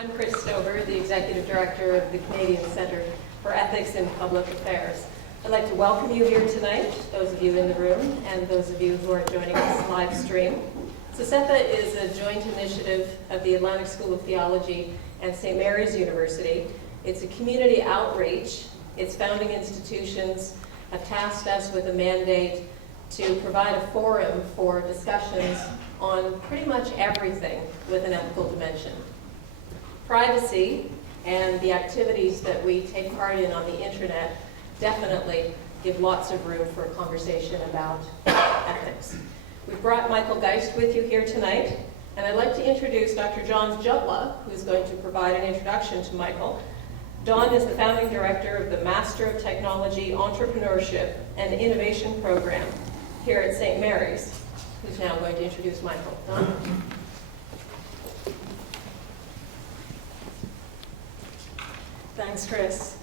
I'm Chris Stover, the Executive Director of the Canadian Centre for Ethics in Public Affairs. I'd like to welcome you here tonight, those of you in the room and those of you who are joining us live stream. CESEPA is a joint initiative of the Atlantic School of Theology and St. Mary's University. It's a community outreach. Its founding institutions have tasked us with a mandate to provide a forum for discussions on pretty much everything with an ethical dimension. Privacy and the activities that we take part in on the internet definitely give lots of room for a conversation about ethics. We've brought Michael Geist with you here tonight, and I'd like to introduce Dr. John Jutla, who's going to provide an introduction to Michael. Don is the founding director of the Master of Technology, Entrepreneurship, and Innovation program here at St. Mary's, who's now going to introduce Michael. Don? Thanks, Chris.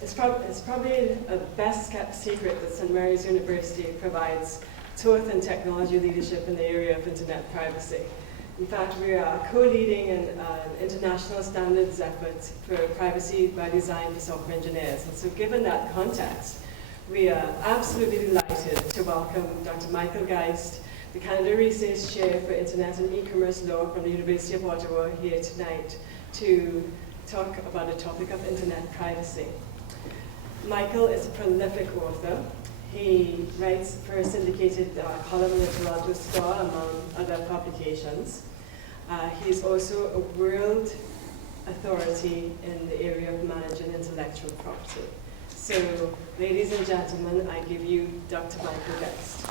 It's probably a best kept secret that St. Mary's University provides TOEIC and technology leadership in the area of internet privacy. In fact, we are co-leading an international standards effort for privacy by design for software engineers. And so given that context, we are absolutely delighted to welcome Dr. Michael Geist, the Canada Research Chair for Internet and E-commerce Law from the University of Ottawa, here tonight to talk about the topic of internet privacy. Michael is a prolific author. He writes for a syndicated column in the Toronto Star, among other publications. He's also a world authority in the area of managing intellectual property. So, ladies and gentlemen, I give you Dr. Michael Geist.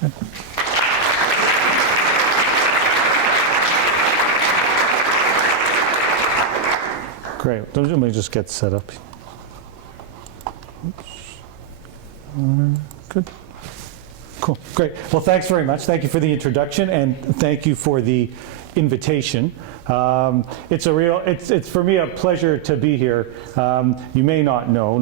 Great. Let me just get set up. Good. Cool. Great. Well, thanks very much. Thank you for the introduction, and thank you for the invitation. It's for me a pleasure to be here. You may not know,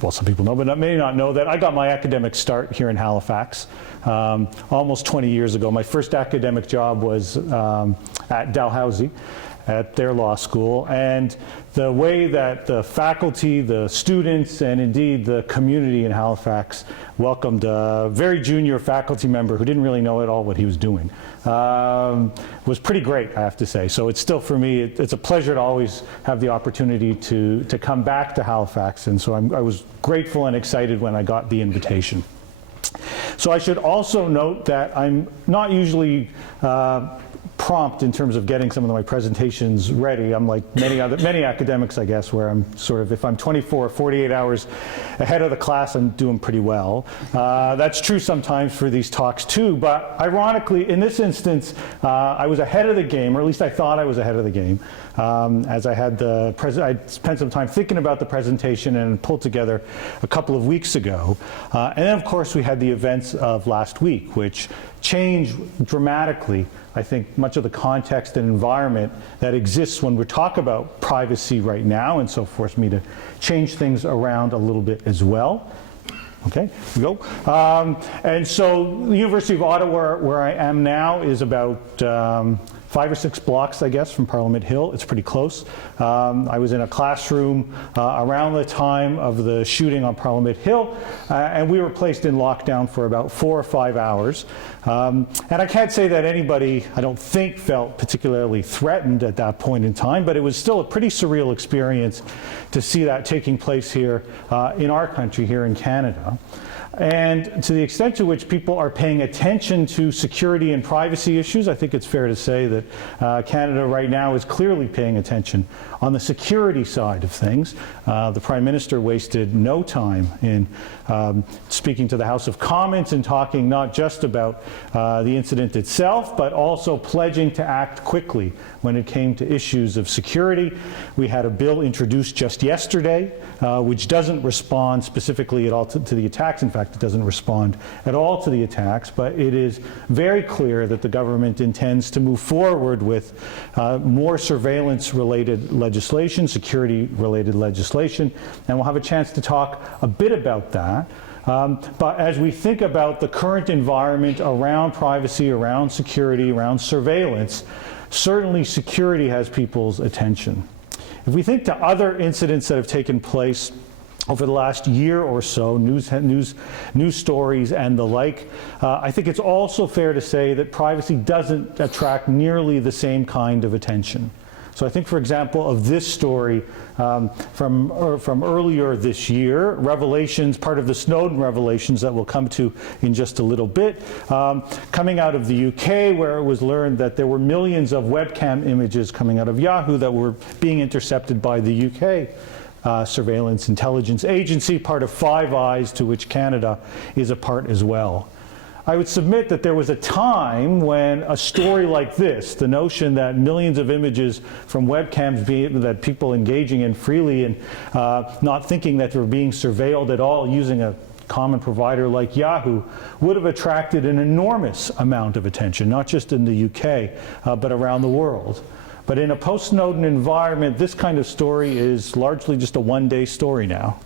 well, some people know, but may not know that I got my academic start here in Halifax almost 20 years ago. My first academic job was at Dalhousie, at their law school, and the way that the faculty, the students, and indeed the community in Halifax welcomed a very junior faculty member who didn't really know at all what he was doing was pretty great, I have to say. So it's still, for me, it's a pleasure to always have the opportunity to come back to Halifax, and so I was grateful and excited when I got the invitation. So I should also note that I'm not usually prompt in terms of getting some of my presentations ready. I'm like many academics, I guess, where I'm sort of, if I'm 24 or 48 hours ahead of the class, I'm doing pretty well. That's true sometimes for these talks too, but ironically, in this instance, I was ahead of the game, or at least I thought I was ahead of the game, as I had I spent some time thinking about the presentation and pulled together a couple of weeks ago. And then, of course, we had the events of last week, which changed dramatically, I think, much of the context and environment that exists when we talk about privacy right now, and so forced me to change things around a little bit as well. Okay, here we go. And so the University of Ottawa, where I am now, is about 5 or 6 blocks, I guess, from Parliament Hill. It's pretty close. I was in a classroom around the time of the shooting on Parliament Hill, and we were placed in lockdown for about 4 or 5 hours. And I can't say that anybody, I don't think, felt particularly threatened at that point in time, but it was still a pretty surreal experience to see that taking place here in our country, here in Canada. And to the extent to which people are paying attention to security and privacy issues, I think it's fair to say that Canada right now is clearly paying attention on the security side of things. The Prime Minister wasted no time in speaking to the House of Commons and talking not just about the incident itself, but also pledging to act quickly when it came to issues of security. We had a bill introduced just yesterday, which doesn't respond specifically at all to the attacks. In fact, it doesn't respond at all to the attacks, but it is very clear that the government intends to move forward with more surveillance-related legislation, security-related legislation, and we'll have a chance to talk a bit about that. But as we think about the current environment around privacy, around security, around surveillance, certainly security has people's attention. If we think to other incidents that have taken place over the last year or so, news stories and the like, I think it's also fair to say that privacy doesn't attract nearly the same kind of attention. So I think, for example, of this story from earlier this year, revelations, part of the Snowden revelations that we'll come to in just a little bit, coming out of the UK, where it was learned that there were millions of webcam images coming out of Yahoo that were being intercepted by the UK Surveillance Intelligence Agency, part of Five Eyes, to which Canada is a part as well. I would submit that there was a time when a story like this, the notion that millions of images from webcams that people engaging in freely and not thinking that they're being surveilled at all using a common provider like Yahoo, would have attracted an enormous amount of attention, not just in the UK, but around the world. But in a post-Snowden environment, this kind of story is largely just a one-day story now.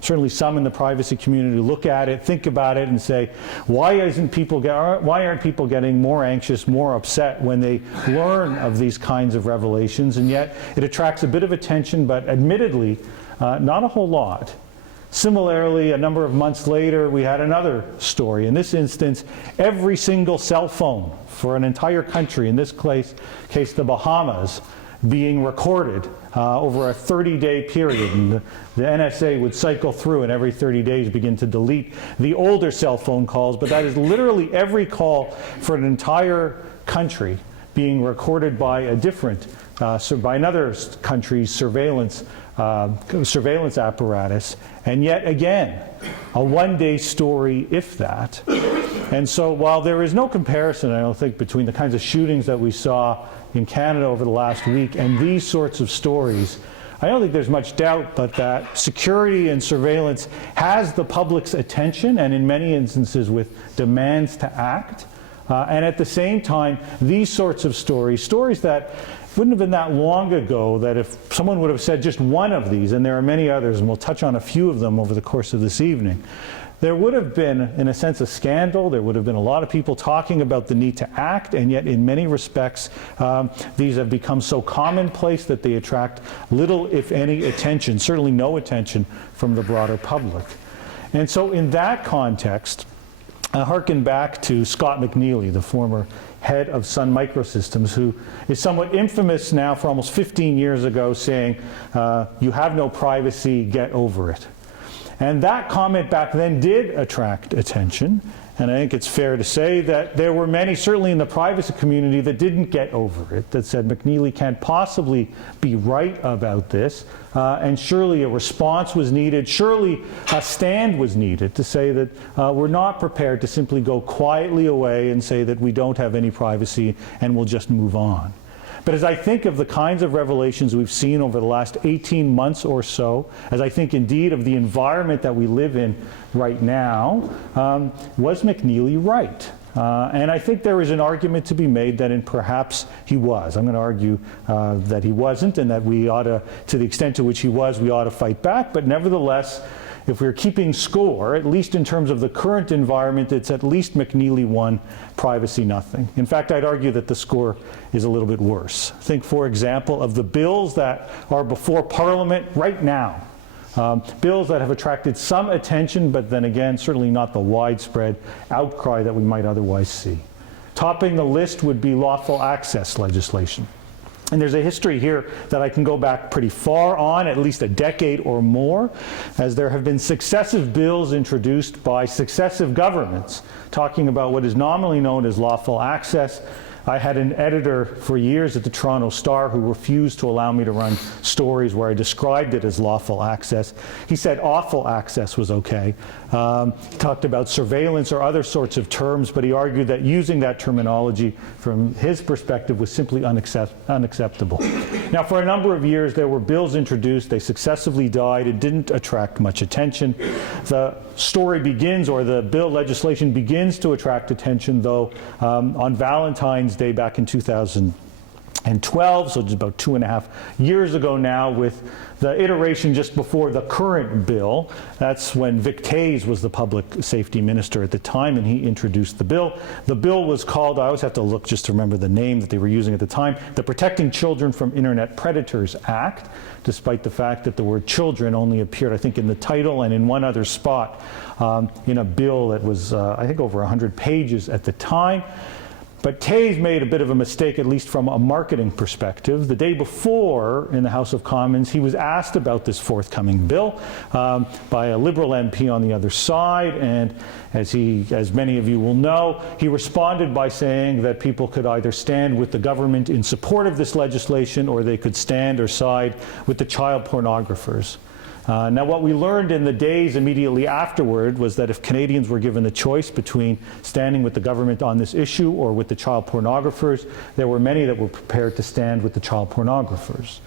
Certainly some in the privacy community look at it, think about it, and say, why aren't people getting more anxious, more upset when they learn of these kinds of revelations? And yet it attracts a bit of attention, but admittedly, not a whole lot. Similarly, a number of months later, we had another story. In this instance, every single cell phone for an entire country, in this case the Bahamas, being recorded over a 30-day period. And the NSA would cycle through and every 30 days begin to delete the older cell phone calls, but that is literally every call for an entire country being recorded by a different, by another country's surveillance apparatus. And yet again, a one-day story, if that. And so while there is no comparison, I don't think, between the kinds of shootings that we saw in Canada over the last week and these sorts of stories, I don't think there's much doubt but that security and surveillance has the public's attention, and in many instances with demands to act. And at the same time, these sorts of stories that wouldn't have been that long ago that if someone would have said just one of these, and there are many others, and we'll touch on a few of them over the course of this evening, there would have been, in a sense, a scandal. There would have been a lot of people talking about the need to act, and yet in many respects, these have become so commonplace that they attract little, if any, attention, certainly no attention from the broader public. And so in that context, I hearken back to Scott McNealy, the former head of Sun Microsystems, who is somewhat infamous now for almost 15 years ago saying, you have no privacy, get over it. And that comment back then did attract attention, and I think it's fair to say that there were many, certainly in the privacy community, that didn't get over it, that said McNealy can't possibly be right about this, and surely a response was needed, surely a stand was needed to say that we're not prepared to simply go quietly away and say that we don't have any privacy and we'll just move on. But as I think of the kinds of revelations we've seen over the last 18 months or so, as I think indeed of the environment that we live in right now, was McNealy right? And I think there is an argument to be made that perhaps he was. I'm going to argue that he wasn't, and that we ought to the extent to which he was, we ought to fight back. But nevertheless, if we're keeping score, at least in terms of the current environment, it's at least McNealy won, privacy nothing. In fact, I'd argue that the score is a little bit worse. Think, for example, of the bills that are before Parliament right now. Bills that have attracted some attention, but then again, certainly not the widespread outcry that we might otherwise see. Topping the list would be lawful access legislation. And there's a history here that I can go back pretty far on, at least a decade or more, as there have been successive bills introduced by successive governments talking about what is nominally known as lawful access. I had an editor for years at the Toronto Star who refused to allow me to run stories where I described it as lawful access. He said awful access was okay. He talked about surveillance or other sorts of terms, but he argued that using that terminology from his perspective was simply unacceptable. Now, for a number of years, there were bills introduced. They successively died. It didn't attract much attention. The story begins, or the bill legislation begins to attract attention, though, on Valentine's Day back in 2000. so just about 2.5 years ago now, with the iteration just before the current bill. That's when Vic Tays was the public safety minister at the time, and he introduced the bill. The bill was called, I always have to look just to remember the name that they were using at the time, the Protecting Children from Internet Predators Act, despite the fact that the word children only appeared, I think, in the title and in one other spot in a bill that was, I think, over 100 pages at the time. But Tays made a bit of a mistake, at least from a marketing perspective. The day before, in the House of Commons, he was asked about this forthcoming bill by a Liberal MP on the other side, and as many of you will know, he responded by saying that people could either stand with the government in support of this legislation, or they could stand or side with the child pornographers. Now, what we learned in the days immediately afterward was that if Canadians were given the choice between standing with the government on this issue or with the child pornographers, there were many that were prepared to stand with the child pornographers.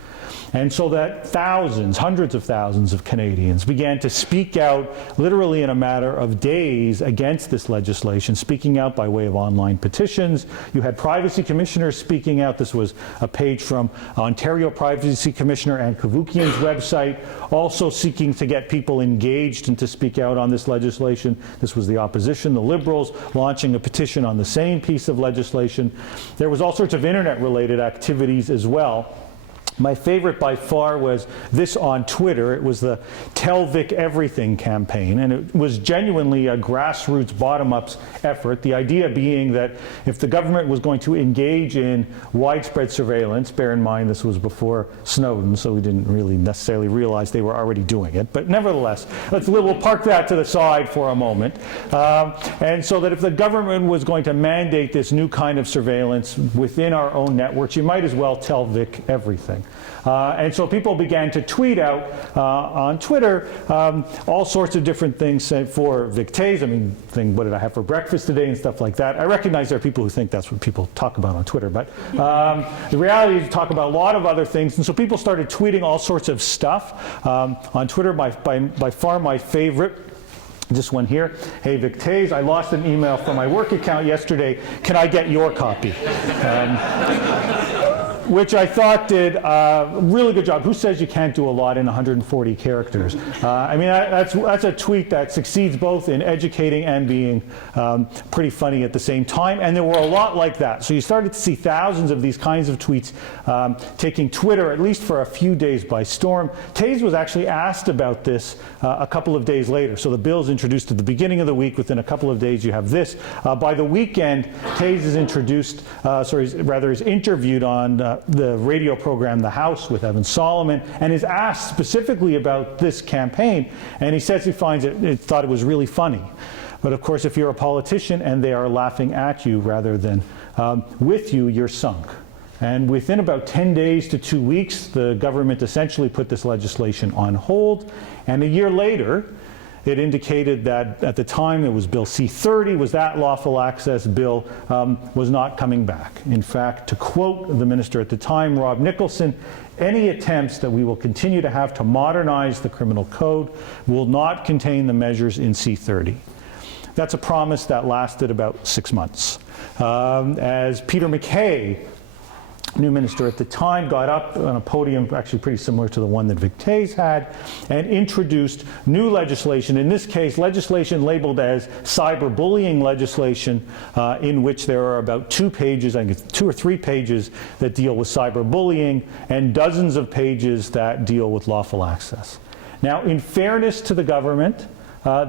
And so that thousands, hundreds of thousands of Canadians began to speak out literally in a matter of days against this legislation, speaking out by way of online petitions. You had privacy commissioners speaking out. This was a page from Ontario Privacy Commissioner Ann Kavukian's website, also seeking to get people engaged and to speak out on this legislation. This was the opposition, the Liberals, launching a petition on the same piece of legislation. There was all sorts of internet-related activities as well. My favorite by far was this on Twitter. It was the Tell Vic Everything campaign, and it was genuinely a grassroots bottom-up effort, the idea being that if the government was going to engage in widespread surveillance, bear in mind this was before Snowden, so we didn't really necessarily realize they were already doing it, but nevertheless, we'll park that to the side for a moment. And so that if the government was going to mandate this new kind of surveillance within our own networks, you might as well tell Vic everything. And so people began to tweet out on Twitter all sorts of different things for Vic Tays. I mean, what did I have for breakfast today and stuff like that. I recognize there are people who think that's what people talk about on Twitter, but the reality is you talk about a lot of other things. And so people started tweeting all sorts of stuff on Twitter. By far my favorite, this one here. Hey, Vic Tays, I lost an email from my work account yesterday. Can I get your copy? Which I thought did a really good job. Who says you can't do a lot in 140 characters? I mean, that's a tweet that succeeds both in educating and being pretty funny at the same time. And there were a lot like that. So you started to see thousands of these kinds of tweets taking Twitter, at least for a few days, by storm. Tays was actually asked about this a couple of days later. So the bill's introduced at the beginning of the week. Within a couple of days, you have this. By the weekend, Tays is is interviewed on the radio program The House with Evan Solomon, and is asked specifically about this campaign, and he says he thought it was really funny. But of course, if you're a politician and they are laughing at you rather than with you, you're sunk. And within about 10 days to 2 weeks, the government essentially put this legislation on hold, and a year later, it indicated that at the time it was Bill C-30, was that lawful access bill, was not coming back. In fact, to quote the minister at the time, Rob Nicholson, any attempts that we will continue to have to modernize the criminal code will not contain the measures in C-30. That's a promise that lasted about 6 months. As Peter MacKay, new minister at the time, got up on a podium actually pretty similar to the one that Vic Tays had, and introduced new legislation, in this case legislation labeled as cyberbullying legislation, in which there are about 2 pages, I think it's 2 or 3 pages, that deal with cyberbullying, and dozens of pages that deal with lawful access. Now, in fairness to the government,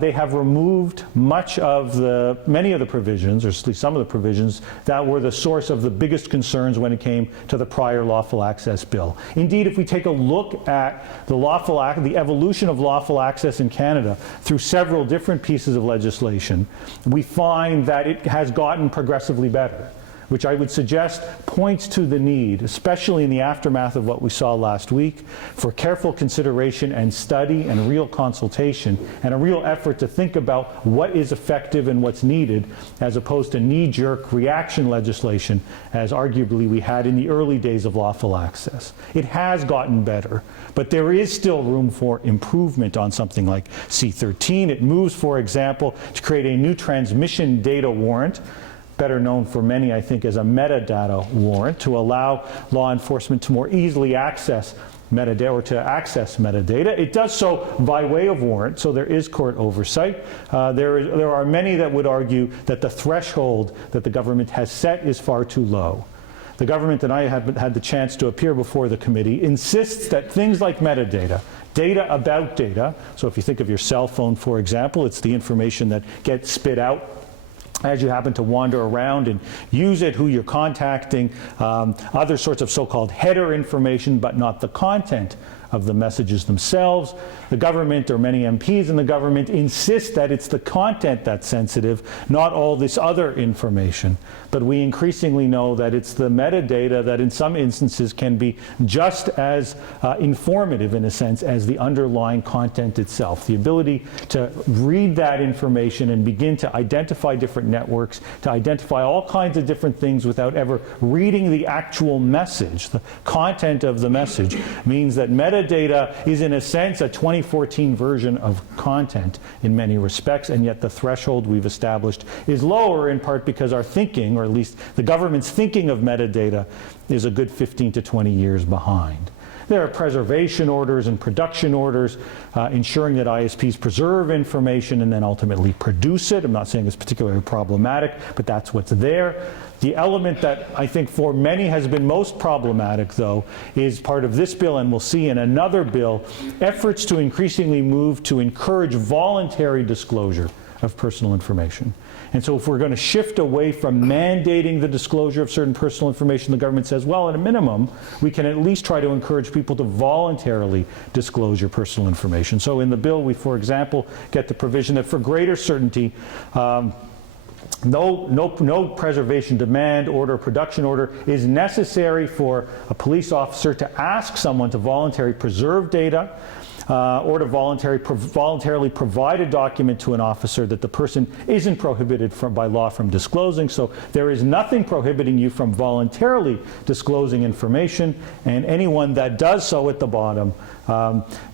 they have removed many of the provisions, or at least some of the provisions, that were the source of the biggest concerns when it came to the prior lawful access bill. Indeed, if we take a look at the evolution of lawful access in Canada through several different pieces of legislation, we find that it has gotten progressively better, which I would suggest points to the need, especially in the aftermath of what we saw last week, for careful consideration and study and real consultation and a real effort to think about what is effective and what's needed, as opposed to knee-jerk reaction legislation, as arguably we had in the early days of lawful access. It has gotten better, but there is still room for improvement on something like C-13. It moves, for example, to create a new transmission data warrant. better known for many, I think, as a metadata warrant, to allow law enforcement to more easily access metadata or to access metadata. It does so by way of warrant, so there is court oversight. There are many that would argue that the threshold that the government has set is far too low. The government, and I have had the chance to appear before the committee, insists that things like metadata, data about data, so if you think of your cell phone, for example, it's the information that gets spit out as you happen to wander around and use it, who you're contacting, other sorts of so-called header information, but not the content of the messages themselves. The government, or many MPs in the government, insist that it's the content that's sensitive, not all this other information. But we increasingly know that it's the metadata that in some instances can be just as informative, in a sense, as the underlying content itself. The ability to read that information and begin to identify different networks, to identify all kinds of different things without ever reading the actual message, the content of the message, means that metadata is, in a sense, a 2014 version of content in many respects, and yet the threshold we've established is lower, in part because our thinking, or at least the government's thinking of metadata, is a good 15 to 20 years behind. There are preservation orders and production orders, ensuring that ISPs preserve information and then ultimately produce it. I'm not saying it's particularly problematic, but that's what's there. The element that I think for many has been most problematic, though, is part of this bill, and we'll see in another bill, efforts to increasingly move to encourage voluntary disclosure of personal information. And so if we're going to shift away from mandating the disclosure of certain personal information, the government says, well, at a minimum, we can at least try to encourage people to voluntarily disclose your personal information. So in the bill, we, for example, get the provision that for greater certainty, no preservation demand order, production order is necessary for a police officer to ask someone to voluntarily preserve data, or to voluntarily provide a document to an officer that the person isn't prohibited by law from disclosing. So there is nothing prohibiting you from voluntarily disclosing information, and anyone that does so at the bottom,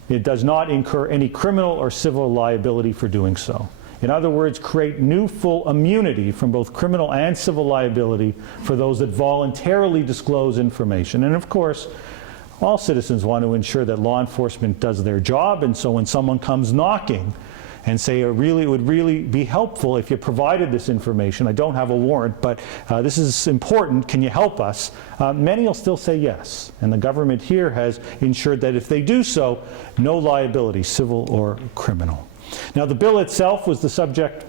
it does not incur any criminal or civil liability for doing so. In other words, create new full immunity from both criminal and civil liability for those that voluntarily disclose information. And of course, all citizens want to ensure that law enforcement does their job, and so when someone comes knocking and say, it would really be helpful if you provided this information, I don't have a warrant, but this is important, can you help us? Many will still say yes, and the government here has ensured that if they do so, no liability, civil or criminal. Now, the bill itself was the subject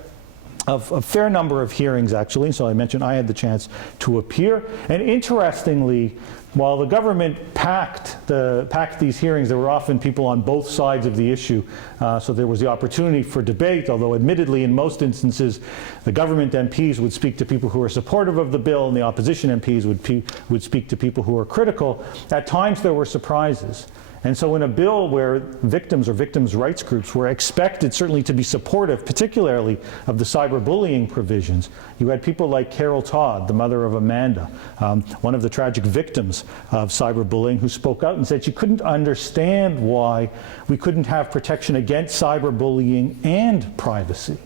of a fair number of hearings, actually, so I mentioned I had the chance to appear, and interestingly, while the government packed these hearings, there were often people on both sides of the issue, so there was the opportunity for debate, although admittedly in most instances the government MPs would speak to people who are supportive of the bill and the opposition MPs would speak to people who are critical. At times there were surprises. And so in a bill where victims or victims' rights groups were expected certainly to be supportive, particularly of the cyberbullying provisions, you had people like Carol Todd, the mother of Amanda, one of the tragic victims of cyberbullying, who spoke out and said she couldn't understand why we couldn't have protection against cyberbullying and privacy.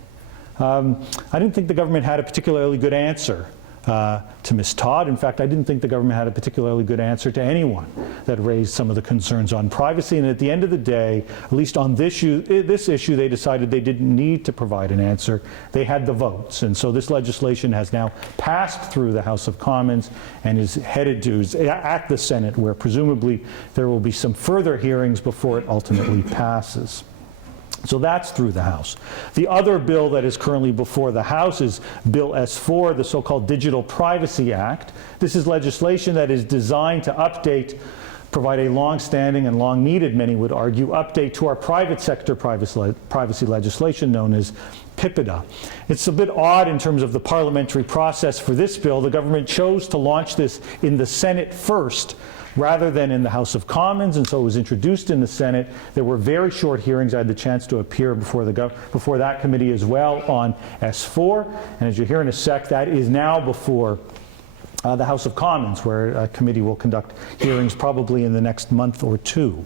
I didn't think the government had a particularly good answer to Ms. Todd. In fact, I didn't think the government had a particularly good answer to anyone that raised some of the concerns on privacy. And at the end of the day, at least on this issue, they decided they didn't need to provide an answer. They had the votes. And so this legislation has now passed through the House of Commons and is headed to at the Senate, where presumably there will be some further hearings before it ultimately passes. So that's through the House. The other bill that is currently before the House is Bill S4, the so-called Digital Privacy Act. This is legislation that is designed to provide a long-standing and long-needed, many would argue, update to our private sector privacy legislation known as PIPEDA. It's a bit odd in terms of the parliamentary process for this bill. The government chose to launch this in the Senate first, rather than in the House of Commons, and so it was introduced in the Senate. There were very short hearings. I had the chance to appear before that committee as well on S4, and as you'll hear in a sec, that is now before the House of Commons, where a committee will conduct hearings probably in the next month or two.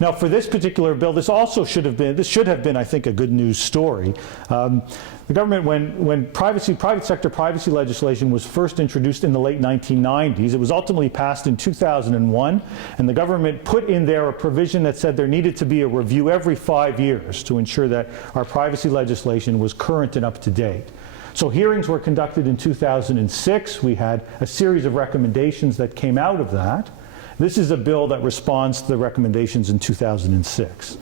Now, for this particular bill, this should have been, I think, a good news story. The government, when private sector privacy legislation was first introduced in the late 1990s, it was ultimately passed in 2001, and the government put in there a provision that said there needed to be a review every 5 years to ensure that our privacy legislation was current and up to date. So hearings were conducted in 2006. We had a series of recommendations that came out of that. This is a bill that responds to the recommendations in 2006.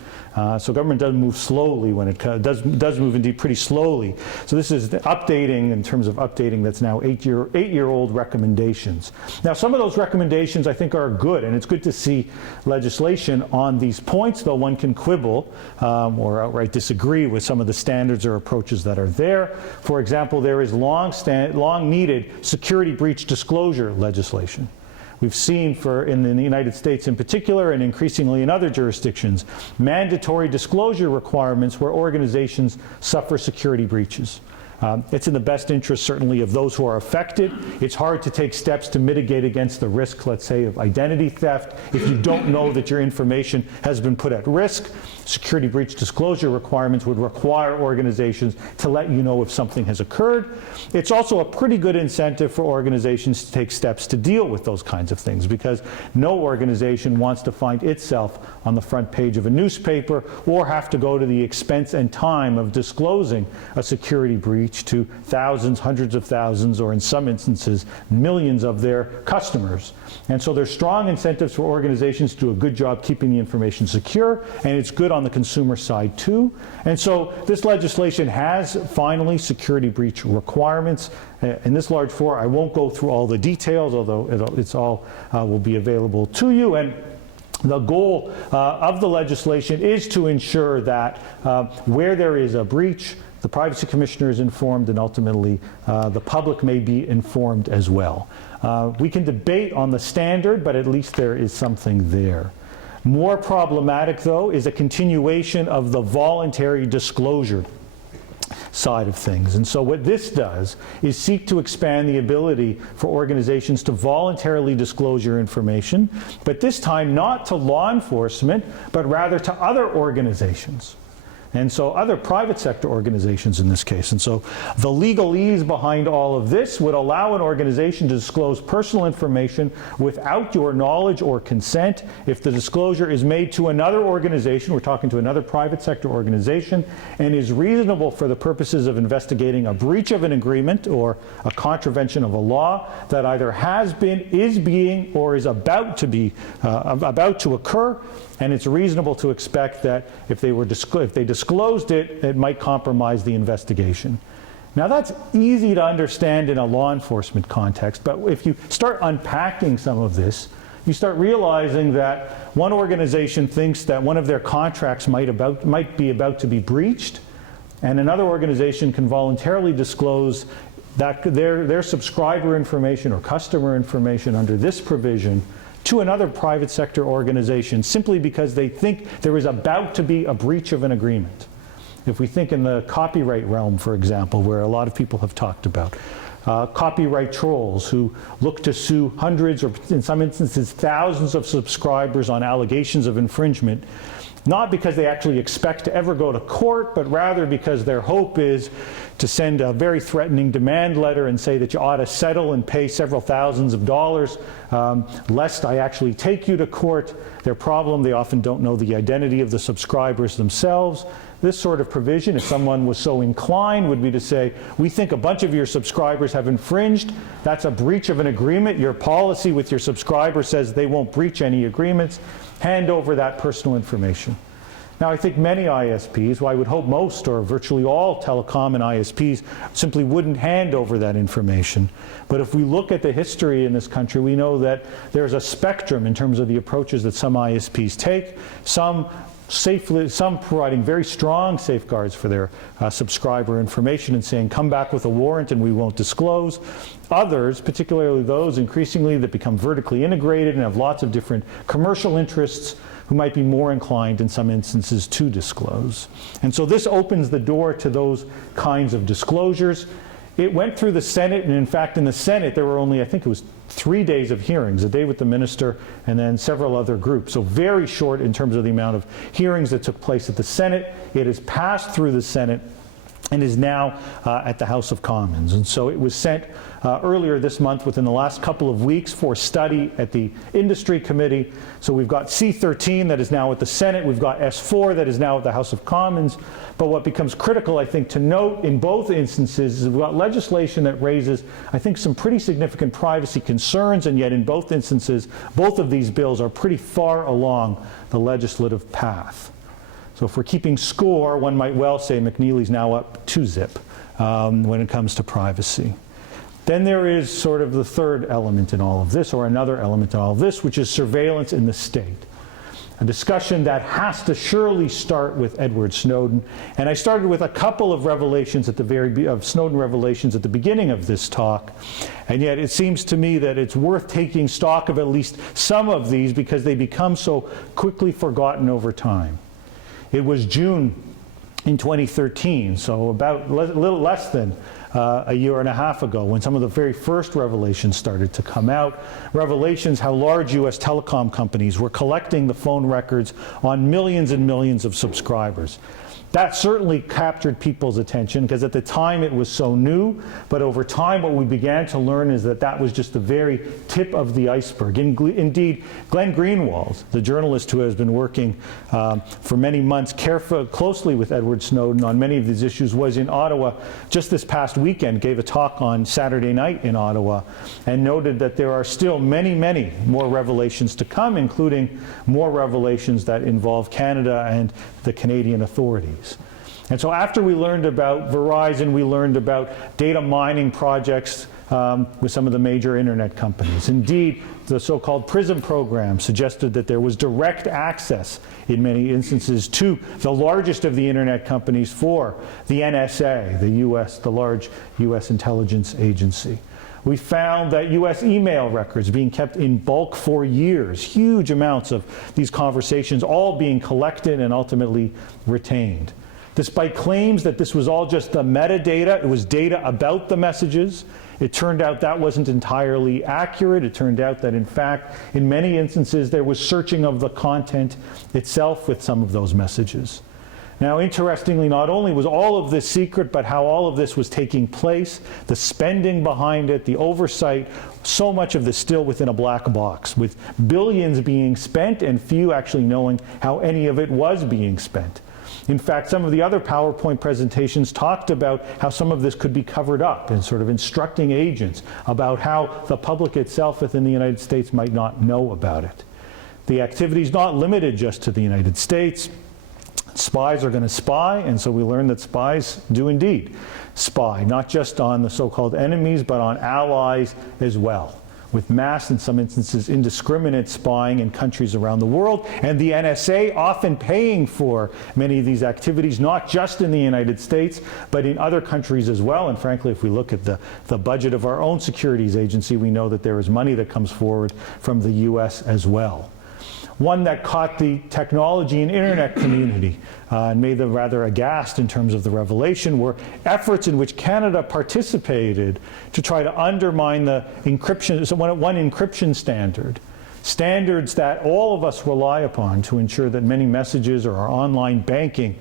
So government does move slowly when it does move indeed pretty slowly. So this is the updating, in terms of updating, that's now eight-year-old recommendations. Now, some of those recommendations I think are good, and it's good to see legislation on these points, though one can quibble or outright disagree with some of the standards or approaches that are there. For example, there is long-needed security breach disclosure legislation. We've seen in the United States in particular, and increasingly in other jurisdictions, mandatory disclosure requirements where organizations suffer security breaches. It's in the best interest, certainly, of those who are affected. It's hard to take steps to mitigate against the risk, let's say, of identity theft if you don't know that your information has been put at risk. Security breach disclosure requirements would require organizations to let you know if something has occurred. It's also a pretty good incentive for organizations to take steps to deal with those kinds of things, because no organization wants to find itself on the front page of a newspaper or have to go to the expense and time of disclosing a security breach to thousands, hundreds of thousands, or in some instances, millions of their customers. And so there's strong incentives for organizations to do a good job keeping the information secure, and it's good on the consumer side too. And so this legislation has finally security breach requirements. In this large floor, I won't go through all the details, although it's all will be available to you. And the goal of the legislation is to ensure that where there is a breach, the Privacy Commissioner is informed, and ultimately the public may be informed as well. We can debate on the standard, but at least there is something there. More problematic, though, is a continuation of the voluntary disclosure side of things. And so what this does is seek to expand the ability for organizations to voluntarily disclose your information, but this time not to law enforcement, but rather to other organizations. And so other private sector organizations in this case. And so the legalese behind all of this would allow an organization to disclose personal information without your knowledge or consent if the disclosure is made to another organization, we're talking to another private sector organization, and is reasonable for the purposes of investigating a breach of an agreement or a contravention of a law that either has been, is being, or is about to occur. And it's reasonable to expect that if they disclosed it, it might compromise the investigation. Now that's easy to understand in a law enforcement context, but if you start unpacking some of this, you start realizing that one organization thinks that one of their contracts might be about to be breached, and another organization can voluntarily disclose that their subscriber information or customer information under this provision to another private sector organization simply because they think there is about to be a breach of an agreement. If we think in the copyright realm, for example, where a lot of people have talked about, copyright trolls who look to sue hundreds or in some instances thousands of subscribers on allegations of infringement, not because they actually expect to ever go to court, but rather because their hope is to send a very threatening demand letter and say that you ought to settle and pay several thousands of dollars lest I actually take you to court. Their problem, they often don't know the identity of the subscribers themselves. This sort of provision, if someone was so inclined, would be to say, we think a bunch of your subscribers have infringed. That's a breach of an agreement. Your policy with your subscriber says they won't breach any agreements. Hand over that personal information. Now, I think many ISPs, well, I would hope most or virtually all telecom and ISPs simply wouldn't hand over that information. But if we look at the history in this country, we know that there's a spectrum in terms of the approaches that some ISPs take, some providing very strong safeguards for their subscriber information and saying, come back with a warrant and we won't disclose. Others, particularly those increasingly that become vertically integrated and have lots of different commercial interests, who might be more inclined in some instances to disclose. And so this opens the door to those kinds of disclosures. It went through the Senate, and in fact in the Senate there were only, I think it was 3 days of hearings, a day with the minister and then several other groups. So very short in terms of the amount of hearings that took place at the Senate. It has passed through the Senate and is now at the House of Commons. And so it was sent earlier this month, within the last couple of weeks, for study at the Industry Committee. So we've got C-13 that is now at the Senate. We've got S-4 that is now at the House of Commons. But what becomes critical, I think, to note in both instances is we've got legislation that raises, I think, some pretty significant privacy concerns, and yet in both instances, both of these bills are pretty far along the legislative path. So if we're keeping score, one might well say McNealy's now up 2-zip when it comes to privacy. Then there is sort of the third element in all of this, or another element in all of this, which is surveillance in the state. A discussion that has to surely start with Edward Snowden. And I started with a couple of revelations at the Snowden revelations at the beginning of this talk. And yet it seems to me that it's worth taking stock of at least some of these because they become so quickly forgotten over time. It was June in 2013, so about a little less than a year and a half ago, when some of the very first revelations started to come out. Revelations how large U.S. telecom companies were collecting the phone records on millions and millions of subscribers. That certainly captured people's attention because at the time it was so new, but over time what we began to learn is that that was just the very tip of the iceberg. Indeed, Glenn Greenwald, the journalist who has been working for many months closely with Edward Snowden on many of these issues, was in Ottawa just this past weekend, gave a talk on Saturday night in Ottawa, and noted that there are still many, many more revelations to come, including more revelations that involve Canada and the Canadian authorities. And so after we learned about Verizon, we learned about data mining projects with some of the major internet companies. Indeed, the so-called PRISM program suggested that there was direct access in many instances to the largest of the internet companies for the NSA, the large US intelligence agency. We found that U.S. email records being kept in bulk for years, huge amounts of these conversations all being collected and ultimately retained. Despite claims that this was all just the metadata, it was data about the messages, it turned out that wasn't entirely accurate. It turned out that, in fact, in many instances, there was searching of the content itself with some of those messages. Now, interestingly, not only was all of this secret, but how all of this was taking place, the spending behind it, the oversight, so much of this still within a black box, with billions being spent and few actually knowing how any of it was being spent. In fact, some of the other PowerPoint presentations talked about how some of this could be covered up and sort of instructing agents about how the public itself within the United States might not know about it. The activity is not limited just to the United States. Spies are going to spy, and so we learn that spies do indeed spy, not just on the so-called enemies, but on allies as well, with mass, in some instances, indiscriminate spying in countries around the world, and the NSA often paying for many of these activities, not just in the United States, but in other countries as well. And frankly, if we look at the budget of our own securities agency, we know that there is money that comes forward from the US as well. One that caught the technology and internet community and made them rather aghast in terms of the revelation were efforts in which Canada participated to try to undermine the encryption, one encryption standard. Standards that all of us rely upon to ensure that many messages or our online banking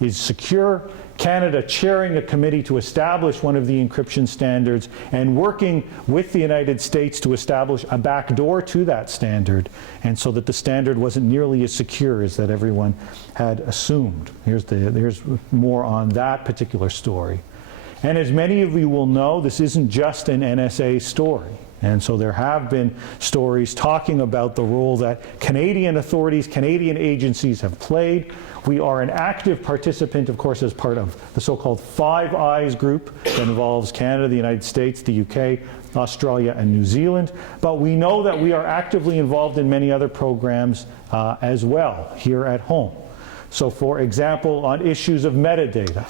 is secure. Canada chairing a committee to establish one of the encryption standards and working with the United States to establish a backdoor to that standard, and so that the standard wasn't nearly as secure as that everyone had assumed. Here's more on that particular story. And as many of you will know, this isn't just an NSA story. And so there have been stories talking about the role that Canadian authorities, Canadian agencies have played. We are an active participant, of course, as part of the so-called Five Eyes group that involves Canada, the United States, the UK, Australia, and New Zealand. But we know that we are actively involved in many other programs as well here at home. So, for example, on issues of metadata,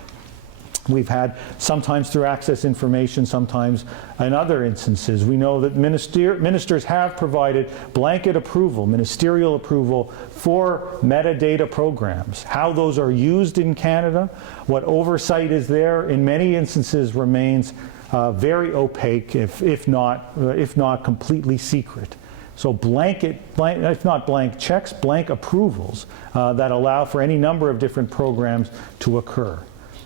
we've had, sometimes through access information, sometimes in other instances, we know that ministers have provided blanket approval, ministerial approval for metadata programs. How those are used in Canada, what oversight is there, in many instances remains very opaque, if not completely secret. So if not blank checks, blank approvals that allow for any number of different programs to occur.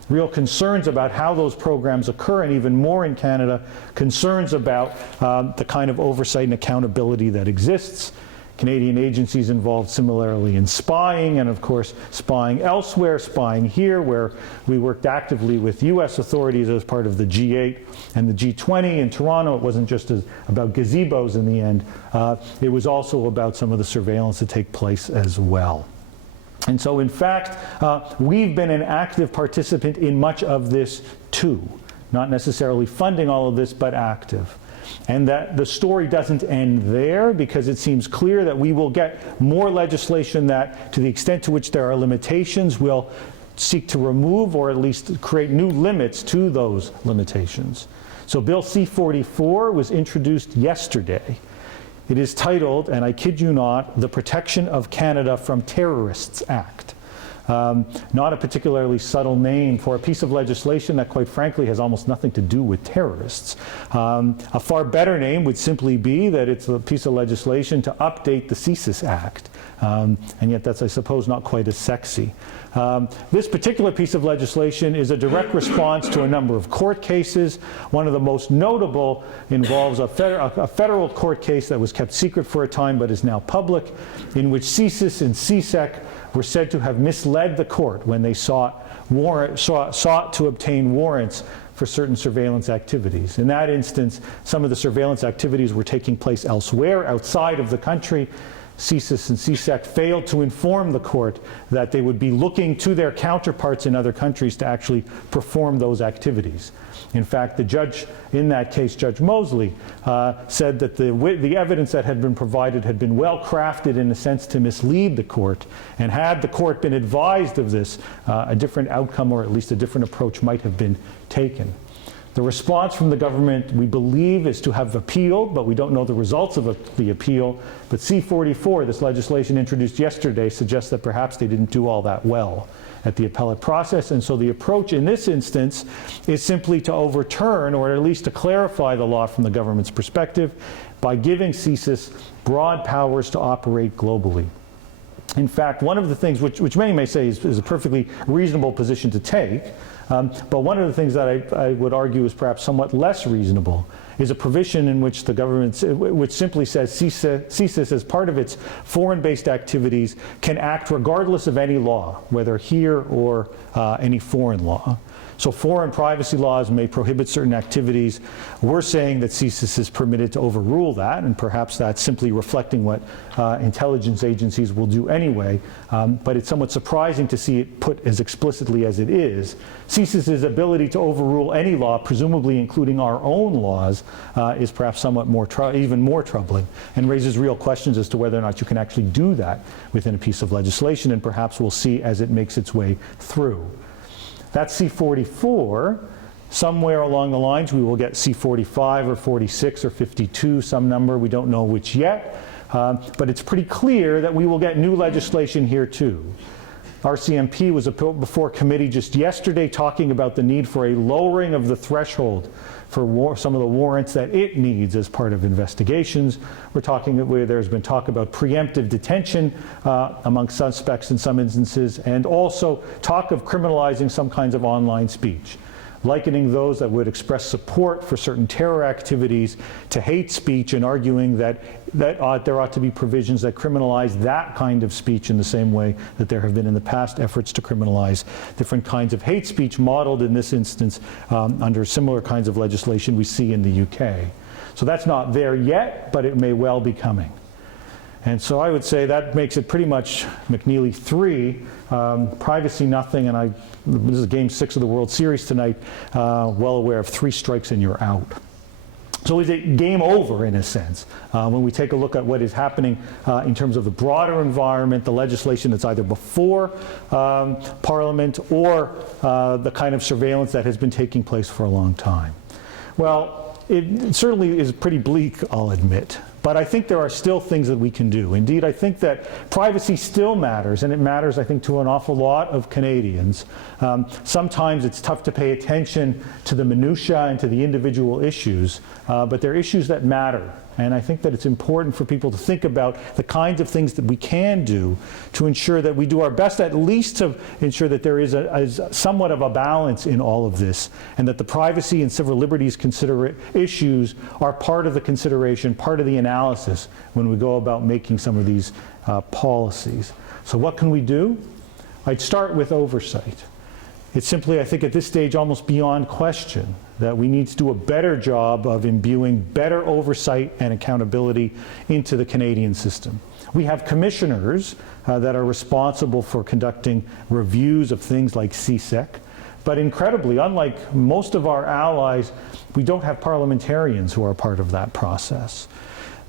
Real concerns about how those programs occur, and even more in Canada, concerns about the kind of oversight and accountability that exists. Canadian agencies involved similarly in spying, and of course spying elsewhere, spying here, where we worked actively with US authorities as part of the G8 and the G20 in Toronto. It wasn't just about gazebos in the end. It was also about some of the surveillance that take place as well. And so in fact, we've been an active participant in much of this too. Not necessarily funding all of this, but active. And that the story doesn't end there, because it seems clear that we will get more legislation that, to the extent to which there are limitations, will seek to remove or at least create new limits to those limitations. So Bill C-44 was introduced yesterday. It is titled, and I kid you not, the Protection of Canada from Terrorists Act. Not a particularly subtle name for a piece of legislation that, quite frankly, has almost nothing to do with terrorists. A far better name would simply be that it's a piece of legislation to update the CSIS Act. And yet that's, I suppose, not quite as sexy. This particular piece of legislation is a direct response to a number of court cases. One of the most notable involves a federal court case that was kept secret for a time but is now public, in which CSIS and CSEC were said to have misled the court when they sought to obtain warrants for certain surveillance activities. In that instance, some of the surveillance activities were taking place elsewhere, outside of the country. CSIS and CSEC failed to inform the court that they would be looking to their counterparts in other countries to actually perform those activities. In fact, the judge in that case, Judge Mosley, said that the evidence that had been provided had been well crafted in a sense to mislead the court, and had the court been advised of this, a different outcome, or at least a different approach, might have been taken. The response from the government, we believe, is to have appealed, but we don't know the results of the appeal. But C-44, this legislation introduced yesterday, suggests that perhaps they didn't do all that well at the appellate process. And so the approach in this instance is simply to overturn, or at least to clarify the law from the government's perspective, by giving CSIS broad powers to operate globally. In fact, one of the things which many may say is a perfectly reasonable position to take, but one of the things that I would argue is perhaps somewhat less reasonable, is a provision in which the government, which simply says CSIS, as part of its foreign-based activities, can act regardless of any law, whether here or any foreign law. So foreign privacy laws may prohibit certain activities. We're saying that CSIS is permitted to overrule that, and perhaps that's simply reflecting what intelligence agencies will do anyway. But it's somewhat surprising to see it put as explicitly as it is. CSIS's ability to overrule any law, presumably including our own laws, is perhaps somewhat more even more troubling, and raises real questions as to whether or not you can actually do that within a piece of legislation, and perhaps we'll see as it makes its way through. That's C-44. Somewhere along the lines we will get C-45 or 46 or 52, some number, we don't know which yet, but it's pretty clear that we will get new legislation here too. RCMP was before committee just yesterday talking about the need for a lowering of the threshold for some of the warrants that it needs as part of investigations. We're talking where there's been talk about preemptive detention among suspects in some instances, and also talk of criminalizing some kinds of online speech, likening those that would express support for certain terror activities to hate speech, and arguing that there ought to be provisions that criminalize that kind of speech in the same way that there have been in the past efforts to criminalize different kinds of hate speech, modeled in this instance under similar kinds of legislation we see in the UK. So that's not there yet, but it may well be coming. And so I would say that makes it pretty much McNealy 3, privacy nothing, and this is game 6 of the World Series tonight, well aware of 3 strikes and you're out. So is it game over in a sense? When we take a look at what is happening in terms of the broader environment, the legislation that's either before Parliament, or the kind of surveillance that has been taking place for a long time. Well, it certainly is pretty bleak, I'll admit. But I think there are still things that we can do. Indeed, I think that privacy still matters, and it matters, I think, to an awful lot of Canadians. Sometimes it's tough to pay attention to the minutiae and to the individual issues, but they're issues that matter. And I think that it's important for people to think about the kinds of things that we can do to ensure that we do our best, at least to ensure that there is somewhat of a balance in all of this, and that the privacy and civil liberties issues are part of the consideration, part of the analysis when we go about making some of these policies. So what can we do? I'd start with oversight. It's simply, I think, at this stage almost beyond question that we need to do a better job of imbuing better oversight and accountability into the Canadian system. We have commissioners that are responsible for conducting reviews of things like CSEC, but incredibly, unlike most of our allies, we don't have parliamentarians who are part of that process.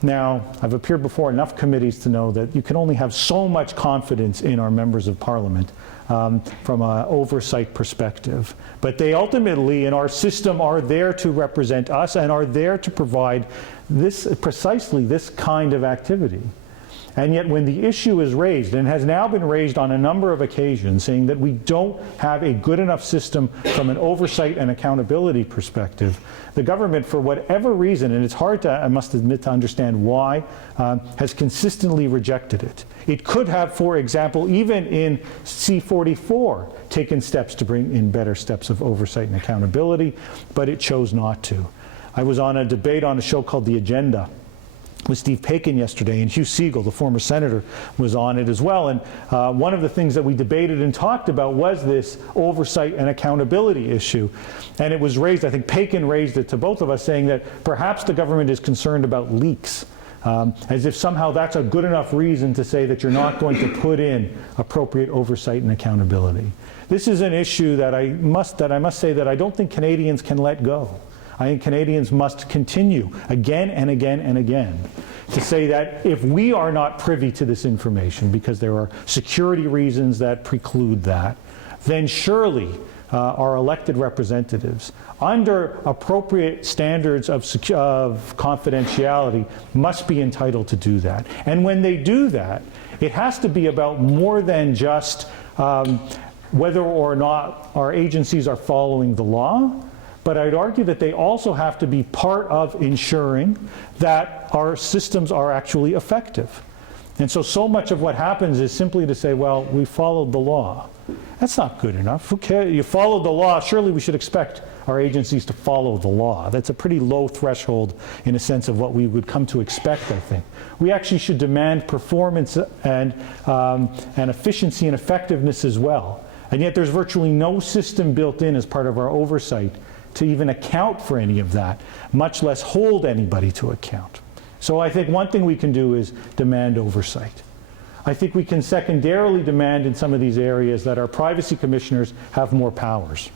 Now, I've appeared before enough committees to know that you can only have so much confidence in our members of parliament from an oversight perspective. But they ultimately, in our system, are there to represent us and are there to provide precisely this kind of activity. And yet when the issue is raised, and has now been raised on a number of occasions, saying that we don't have a good enough system from an oversight and accountability perspective, the government, for whatever reason, and it's hard to, I must admit, to understand why, has consistently rejected it. It could have, for example, even in C-44, taken steps to bring in better steps of oversight and accountability, but it chose not to. I was on a debate on a show called The Agenda with Steve Paikin yesterday, and Hugh Segal, the former senator, was on it as well. And one of the things that we debated and talked about was this oversight and accountability issue. And it was raised, I think Paikin raised it to both of us, saying that perhaps the government is concerned about leaks, as if somehow that's a good enough reason to say that you're not going to put in appropriate oversight and accountability. This is an issue that I must say that I don't think Canadians can let go. I think Canadians must continue again and again and again to say that if we are not privy to this information because there are security reasons that preclude that, then surely our elected representatives, under appropriate standards of confidentiality, must be entitled to do that. And when they do that, it has to be about more than just whether or not our agencies are following the law, but I'd argue that they also have to be part of ensuring that our systems are actually effective. And so much of what happens is simply to say, well, we followed the law. That's not good enough. Who cares? You followed the law, surely we should expect our agencies to follow the law. That's a pretty low threshold in a sense of what we would come to expect, I think. We actually should demand performance and efficiency and effectiveness as well. And yet there's virtually no system built in as part of our oversight to even account for any of that, much less hold anybody to account. So I think one thing we can do is demand oversight. I think we can secondarily demand in some of these areas that our privacy commissioners have more powers.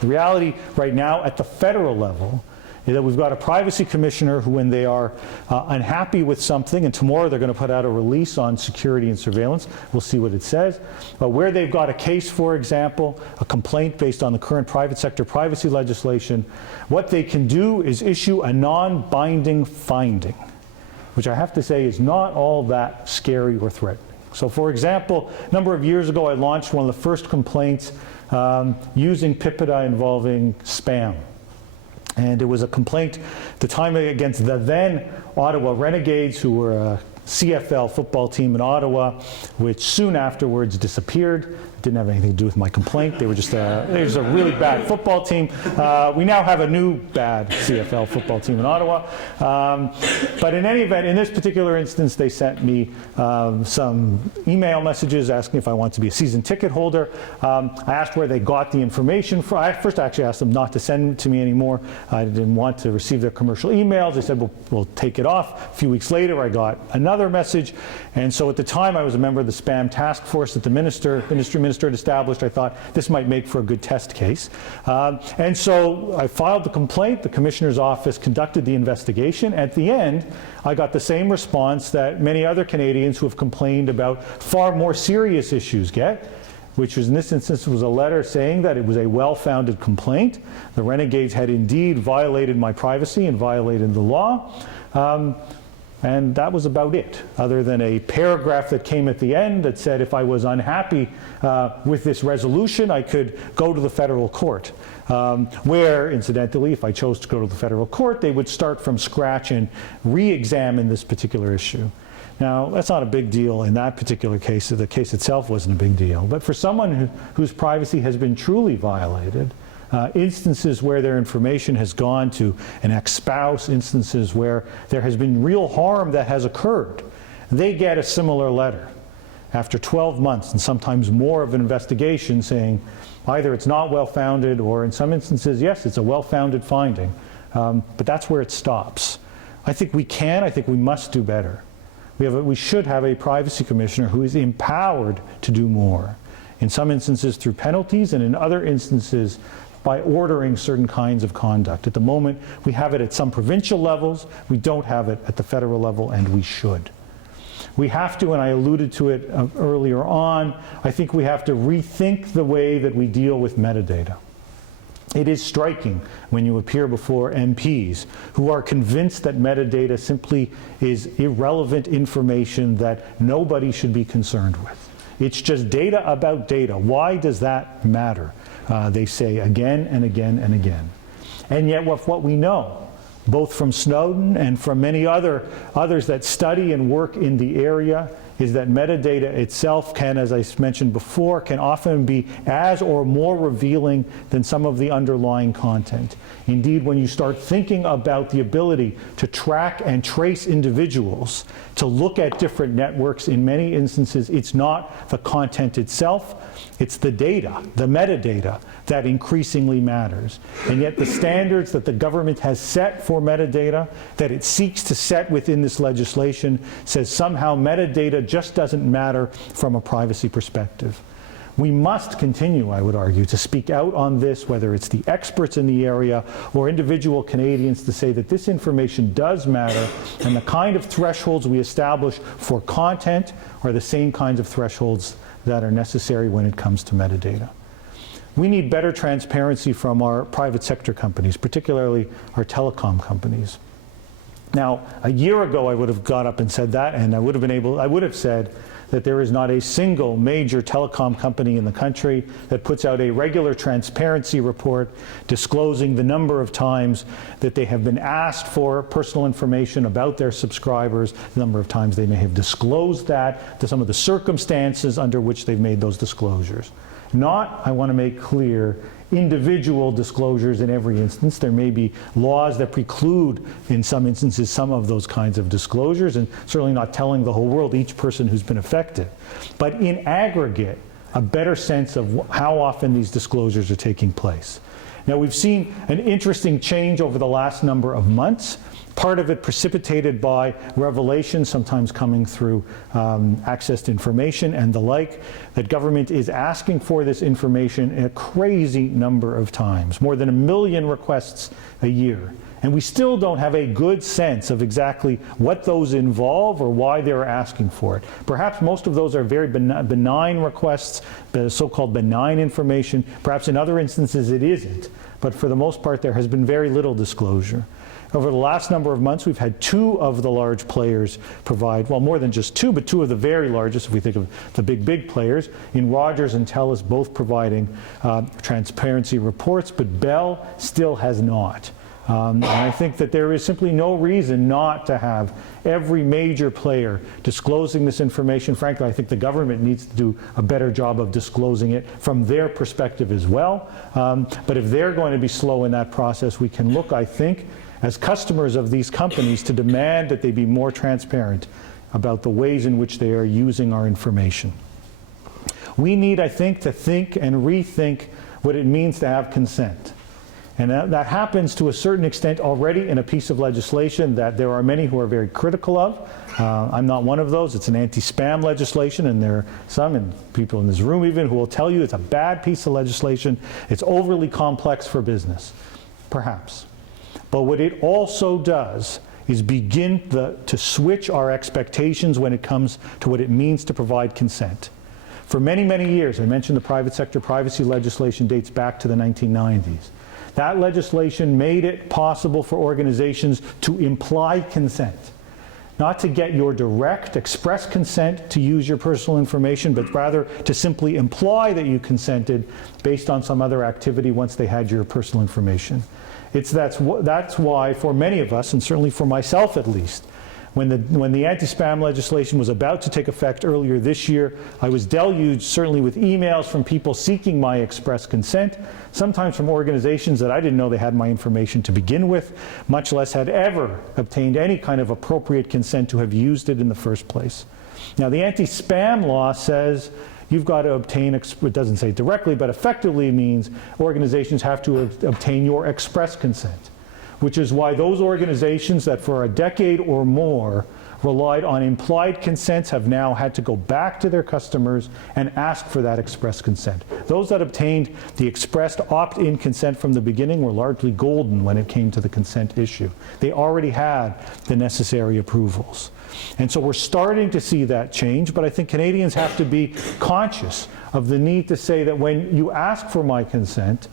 The reality right now at the federal level is that we've got a privacy commissioner who, when they are unhappy with something, and tomorrow they're going to put out a release on security and surveillance, we'll see what it says, but where they've got a case, for example, a complaint based on the current private sector privacy legislation, what they can do is issue a non-binding finding, which I have to say is not all that scary or threatening. So for example, a number of years ago I launched one of the first complaints using PIPEDA involving spam. And it was a complaint at the time against the then Ottawa Renegades, who were a CFL football team in Ottawa, which soon afterwards disappeared. It didn't have anything to do with my complaint. They were just a really bad football team. We now have a new bad CFL football team in Ottawa. But in any event, in this particular instance, they sent me some email messages asking if I want to be a season ticket holder. I asked where they got the information from. I first actually asked them not to send it to me anymore. I didn't want to receive their commercial emails. They said, we'll take it off. A few weeks later, I got another message. And so at the time, I was a member of the spam task force that the minister had established. I thought this might make for a good test case. And so I filed the complaint. The commissioner's office conducted the investigation. At the end, I got the same response that many other Canadians who have complained about far more serious issues get. which was, in this instance, was a letter saying that it was a well-founded complaint. The renegades had indeed violated my privacy and violated the law. And that was about it, other than a paragraph that came at the end that said if I was unhappy with this resolution, I could go to the federal court. Where, incidentally, if I chose to go to the federal court, they would start from scratch and re-examine this particular issue. Now, that's not a big deal in that particular case. The case itself wasn't a big deal. But for someone whose privacy has been truly violated, instances where their information has gone to an ex-spouse, instances where there has been real harm that has occurred, they get a similar letter after 12 months and sometimes more of an investigation saying either it's not well-founded or in some instances, yes, it's a well-founded finding. But that's where it stops. I think we must do better. We should have a privacy commissioner who is empowered to do more. In some instances through penalties, and in other instances by ordering certain kinds of conduct. At the moment, we have it at some provincial levels. We don't have it at the federal level, and we should. We have to, and I alluded to it earlier on, I think we have to rethink the way that we deal with metadata. It is striking when you appear before MPs who are convinced that metadata simply is irrelevant information that nobody should be concerned with. It's just data about data. Why does that matter? They say again and again and again. And yet what we know, both from Snowden and from many others that study and work in the area, is that metadata itself can, as I mentioned before, can often be as or more revealing than some of the underlying content. Indeed, when you start thinking about the ability to track and trace individuals, to look at different networks, in many instances, it's not the content itself, it's the data, the metadata, that increasingly matters. And yet the standards that the government has set for metadata, that it seeks to set within this legislation, says somehow metadata just doesn't matter from a privacy perspective. We must continue, I would argue, to speak out on this, whether it's the experts in the area or individual Canadians, to say that this information does matter, and the kind of thresholds we establish for content are the same kinds of thresholds that are necessary when it comes to metadata. We need better transparency from our private sector companies, particularly our telecom companies. Now, a year ago I would have got up and said that, and I would have said that there is not a single major telecom company in the country that puts out a regular transparency report disclosing the number of times that they have been asked for personal information about their subscribers, the number of times they may have disclosed that, to some of the circumstances under which they've made those disclosures. Not, I want to make clear, individual disclosures in every instance. There may be laws that preclude, in some instances, some of those kinds of disclosures, and certainly not telling the whole world, each person who's been affected. But in aggregate, a better sense of how often these disclosures are taking place. Now, we've seen an interesting change over the last number of months. Part of it precipitated by revelations, sometimes coming through access to information and the like, that government is asking for this information a crazy number of times, more than 1 million requests a year. And we still don't have a good sense of exactly what those involve or why they're asking for it. Perhaps most of those are very benign requests, so-called benign information. Perhaps in other instances it isn't. But for the most part, there has been very little disclosure. Over the last number of months, we've had 2 of the large players provide, well, more than just 2, but 2 of the very largest, if we think of the big players, in Rogers and TELUS, both providing transparency reports, but Bell still has not. And I think that there is simply no reason not to have every major player disclosing this information. Frankly, I think the government needs to do a better job of disclosing it from their perspective as well. But if they're going to be slow in that process, we can look, I think, as customers of these companies, to demand that they be more transparent about the ways in which they are using our information. We need, I think, to think and rethink what it means to have consent. And that happens to a certain extent already in a piece of legislation that there are many who are very critical of. I'm not one of those. It's an anti-spam legislation, and there are some, and people in this room even, who will tell you it's a bad piece of legislation. It's overly complex for business, perhaps. But what it also does is begin to switch our expectations when it comes to what it means to provide consent. For many, many years, I mentioned the private sector privacy legislation dates back to the 1990s. That legislation made it possible for organizations to imply consent. Not to get your direct, express consent to use your personal information, but rather to simply imply that you consented based on some other activity once they had your personal information. That's why, for many of us, and certainly for myself at least, when the anti-spam legislation was about to take effect earlier this year, I was deluged certainly with emails from people seeking my express consent, sometimes from organizations that I didn't know they had my information to begin with, much less had ever obtained any kind of appropriate consent to have used it in the first place. Now, the anti-spam law says you've got to obtain, it doesn't say directly, but effectively means organizations have to obtain your express consent, which is why those organizations that for a decade or more relied on implied consents have now had to go back to their customers and ask for that express consent. Those that obtained the expressed opt-in consent from the beginning were largely golden when it came to the consent issue. They already had the necessary approvals. And so we're starting to see that change, but I think Canadians have to be conscious of the need to say that when you ask for my consent,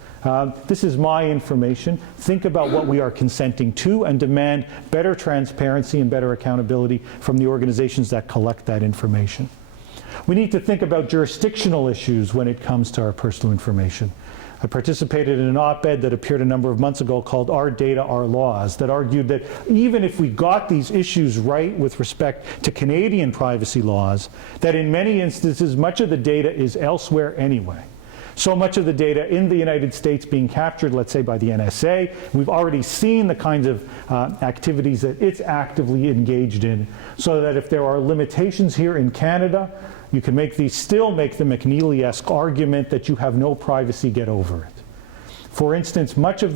this is my information. Think about what we are consenting to and demand better transparency and better accountability from the organizations that collect that information. We need to think about jurisdictional issues when it comes to our personal information. I participated in an op-ed that appeared a number of months ago called Our Data, Our Laws, that argued that even if we got these issues right with respect to Canadian privacy laws, that in many instances much of the data is elsewhere anyway. So much of the data in the United States being captured, let's say, by the NSA. We've already seen the kinds of activities that it's actively engaged in, so that if there are limitations here in Canada, you can still make the McNealy-esque argument that you have no privacy, get over it. For instance, much of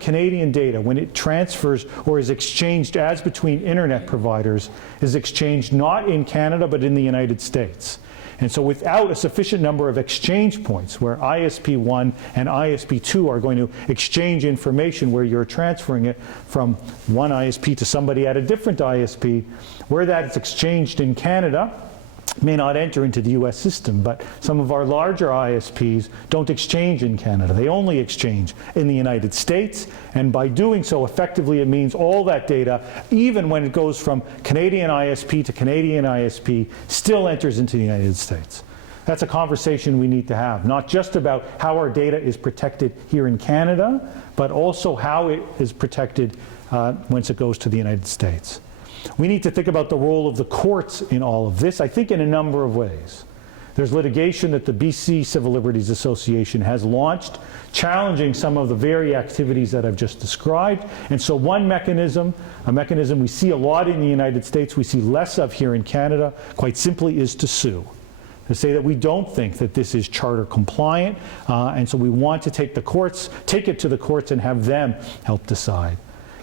Canadian data, when it transfers or is exchanged as between internet providers, is exchanged not in Canada but in the United States. And so without a sufficient number of exchange points where ISP1 and ISP2 are going to exchange information where you're transferring it from one ISP to somebody at a different ISP, where that's exchanged in Canada, may not enter into the US system, but some of our larger ISPs don't exchange in Canada. They only exchange in the United States, and by doing so, effectively, it means all that data, even when it goes from Canadian ISP to Canadian ISP, still enters into the United States. That's a conversation we need to have, not just about how our data is protected here in Canada, but also how it is protected once it goes to the United States. We need to think about the role of the courts in all of this, I think in a number of ways. There's litigation that the BC Civil Liberties Association has launched, challenging some of the very activities that I've just described. And so one mechanism, a mechanism we see a lot in the United States, we see less of here in Canada, quite simply is to sue. To say that we don't think that this is charter compliant, and so we want to take it to the courts and have them help decide.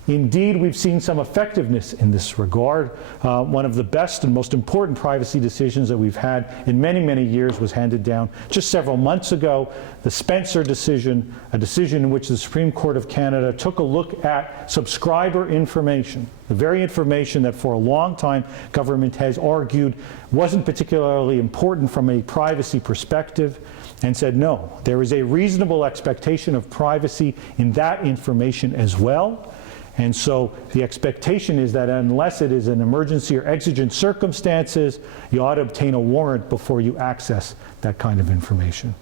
Indeed, we've seen some effectiveness in this regard. One of the best and most important privacy decisions that we've had in many, many years was handed down just several months ago, the Spencer decision, a decision in which the Supreme Court of Canada took a look at subscriber information, the very information that for a long time government has argued wasn't particularly important from a privacy perspective, and said no, there is a reasonable expectation of privacy in that information as well. And so the expectation is that unless it is an emergency or exigent circumstances, you ought to obtain a warrant before you access that kind of information.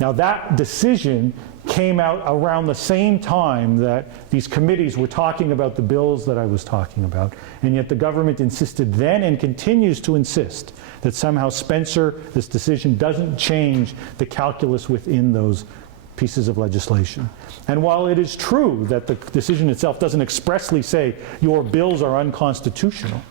Now that decision came out around the same time that these committees were talking about the bills that I was talking about, and yet the government insisted then and continues to insist that somehow Spencer, this decision, doesn't change the calculus within those pieces of legislation. And while it is true that the decision itself doesn't expressly say your bills are unconstitutional,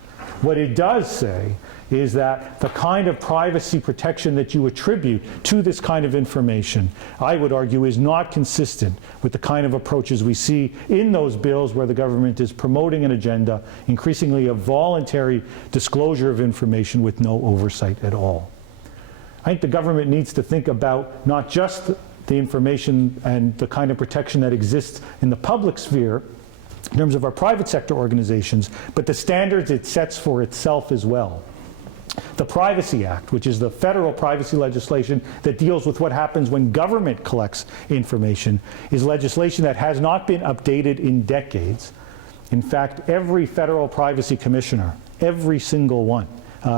what it does say is that the kind of privacy protection that you attribute to this kind of information, I would argue, is not consistent with the kind of approaches we see in those bills where the government is promoting an agenda, increasingly a voluntary disclosure of information with no oversight at all. I think the government needs to think about not just the information and the kind of protection that exists in the public sphere in terms of our private sector organizations, but the standards it sets for itself as well. The Privacy Act, which is the federal privacy legislation that deals with what happens when government collects information, is legislation that has not been updated in decades. In fact, every federal privacy commissioner, every single one,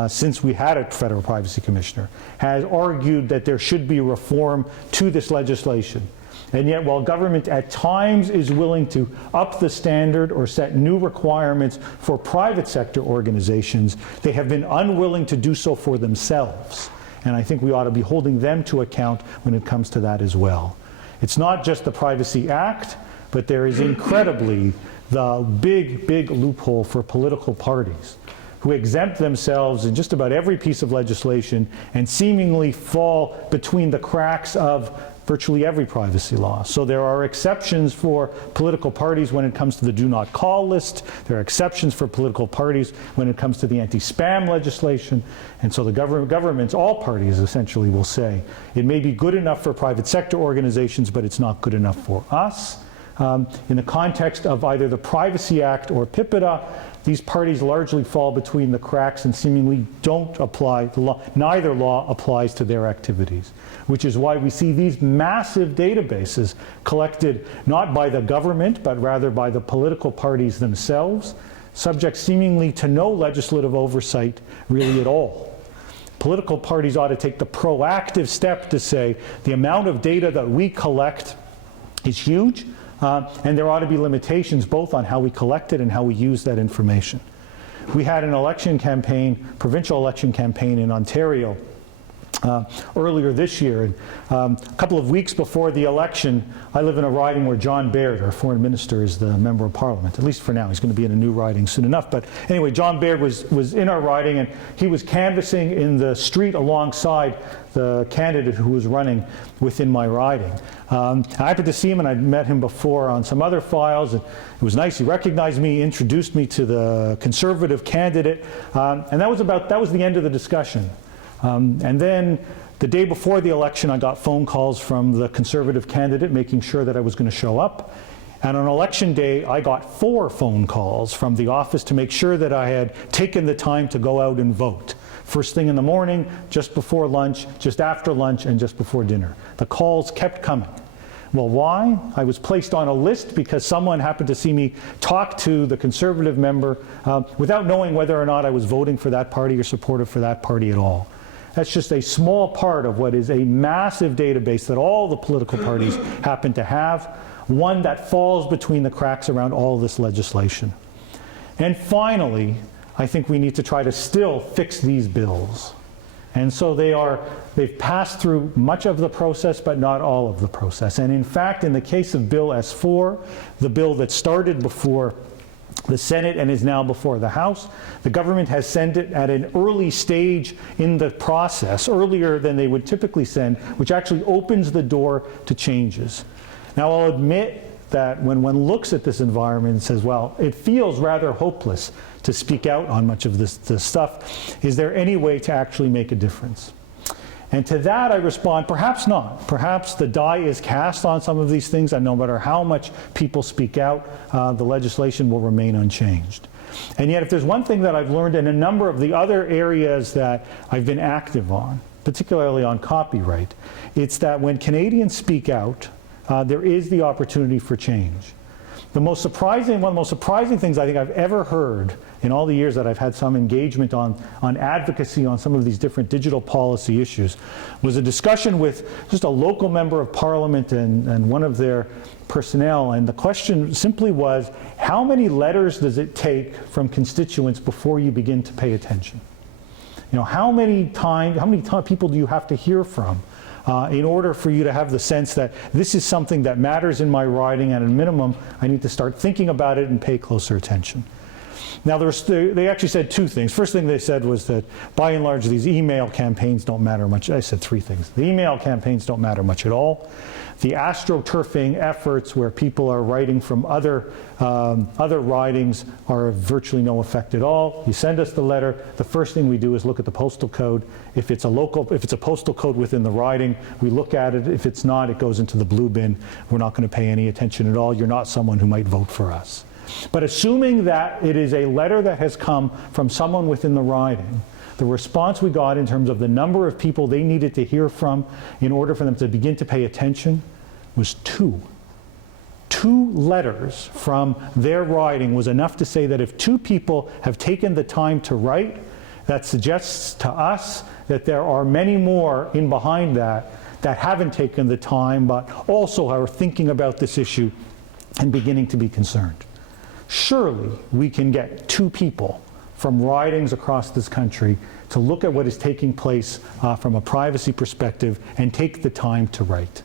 since we had a federal privacy commissioner, has argued that there should be reform to this legislation. And yet, while government at times is willing to up the standard or set new requirements for private sector organizations, they have been unwilling to do so for themselves. And I think we ought to be holding them to account when it comes to that as well. It's not just the Privacy Act, but there is incredibly the big loophole for political parties who exempt themselves in just about every piece of legislation and seemingly fall between the cracks of virtually every privacy law. So there are exceptions for political parties when it comes to the do not call list. There are exceptions for political parties when it comes to the anti-spam legislation. And so the governments, all parties essentially, will say it may be good enough for private sector organizations, but it's not good enough for us. In the context of either the Privacy Act or PIPEDA, these parties largely fall between the cracks and seemingly don't apply the law. Neither law applies to their activities, which is why we see these massive databases collected not by the government, but rather by the political parties themselves, subject seemingly to no legislative oversight really at all. Political parties ought to take the proactive step to say the amount of data that we collect is huge, and there ought to be limitations both on how we collect it and how we use that information. We had an election campaign, provincial election campaign in Ontario earlier this year. And, a couple of weeks before the election, I live in a riding where John Baird, our foreign minister, is the member of parliament, at least for now. He's going to be in a new riding soon enough. But anyway, John Baird was in our riding, and he was canvassing in the street alongside the candidate who was running within my riding. I happened to see him, and I'd met him before on some other files. And it was nice. He recognized me, introduced me to the Conservative candidate, and that was the end of the discussion. And then the day before the election, I got phone calls from the Conservative candidate making sure that I was going to show up. And on election day, I got 4 phone calls from the office to make sure that I had taken the time to go out and vote. First thing in the morning, just before lunch, just after lunch, and just before dinner. The calls kept coming. Well, why? I was placed on a list because someone happened to see me talk to the Conservative member without knowing whether or not I was voting for that party or supportive for that party at all. That's just a small part of what is a massive database that all the political parties happen to have, one that falls between the cracks around all this legislation. And finally, I think we need to try to still fix these bills. And so they've passed through much of the process, but not all of the process. And in fact, in the case of Bill S4, the bill that started before the Senate and is now before the House, the government has sent it at an early stage in the process, earlier than they would typically send, which actually opens the door to changes. Now, I'll admit that when one looks at this environment and says, well, it feels rather hopeless to speak out on much of this stuff. Is there any way to actually make a difference? And to that I respond, perhaps not. Perhaps the die is cast on some of these things, and no matter how much people speak out, the legislation will remain unchanged. And yet, if there's one thing that I've learned in a number of the other areas that I've been active on, particularly on copyright, it's that when Canadians speak out, there is the opportunity for change. One of the most surprising things I think I've ever heard in all the years that I've had some engagement on advocacy on some of these different digital policy issues was a discussion with just a local member of parliament and one of their personnel. And the question simply was, how many letters does it take from constituents before you begin to pay attention? You know, how many people do you have to hear from in order for you to have the sense that this is something that matters in my riding, and at a minimum, I need to start thinking about it and pay closer attention. Now, they actually said 2 things. First thing they said was that, by and large, these email campaigns don't matter much. I said 3 things. The email campaigns don't matter much at all. The astroturfing efforts where people are writing from other ridings are of virtually no effect at all. You send us the letter, the first thing we do is look at the postal code. If it's a postal code within the riding, we look at it. If it's not, it goes into the blue bin. We're not going to pay any attention at all. You're not someone who might vote for us. But assuming that it is a letter that has come from someone within the riding, the response we got in terms of the number of people they needed to hear from in order for them to begin to pay attention was 2. 2 letters from their riding was enough to say that if 2 people have taken the time to write, that suggests to us that there are many more in behind that haven't taken the time but also are thinking about this issue and beginning to be concerned. Surely we can get 2 people from ridings across this country to look at what is taking place from a privacy perspective and take the time to write.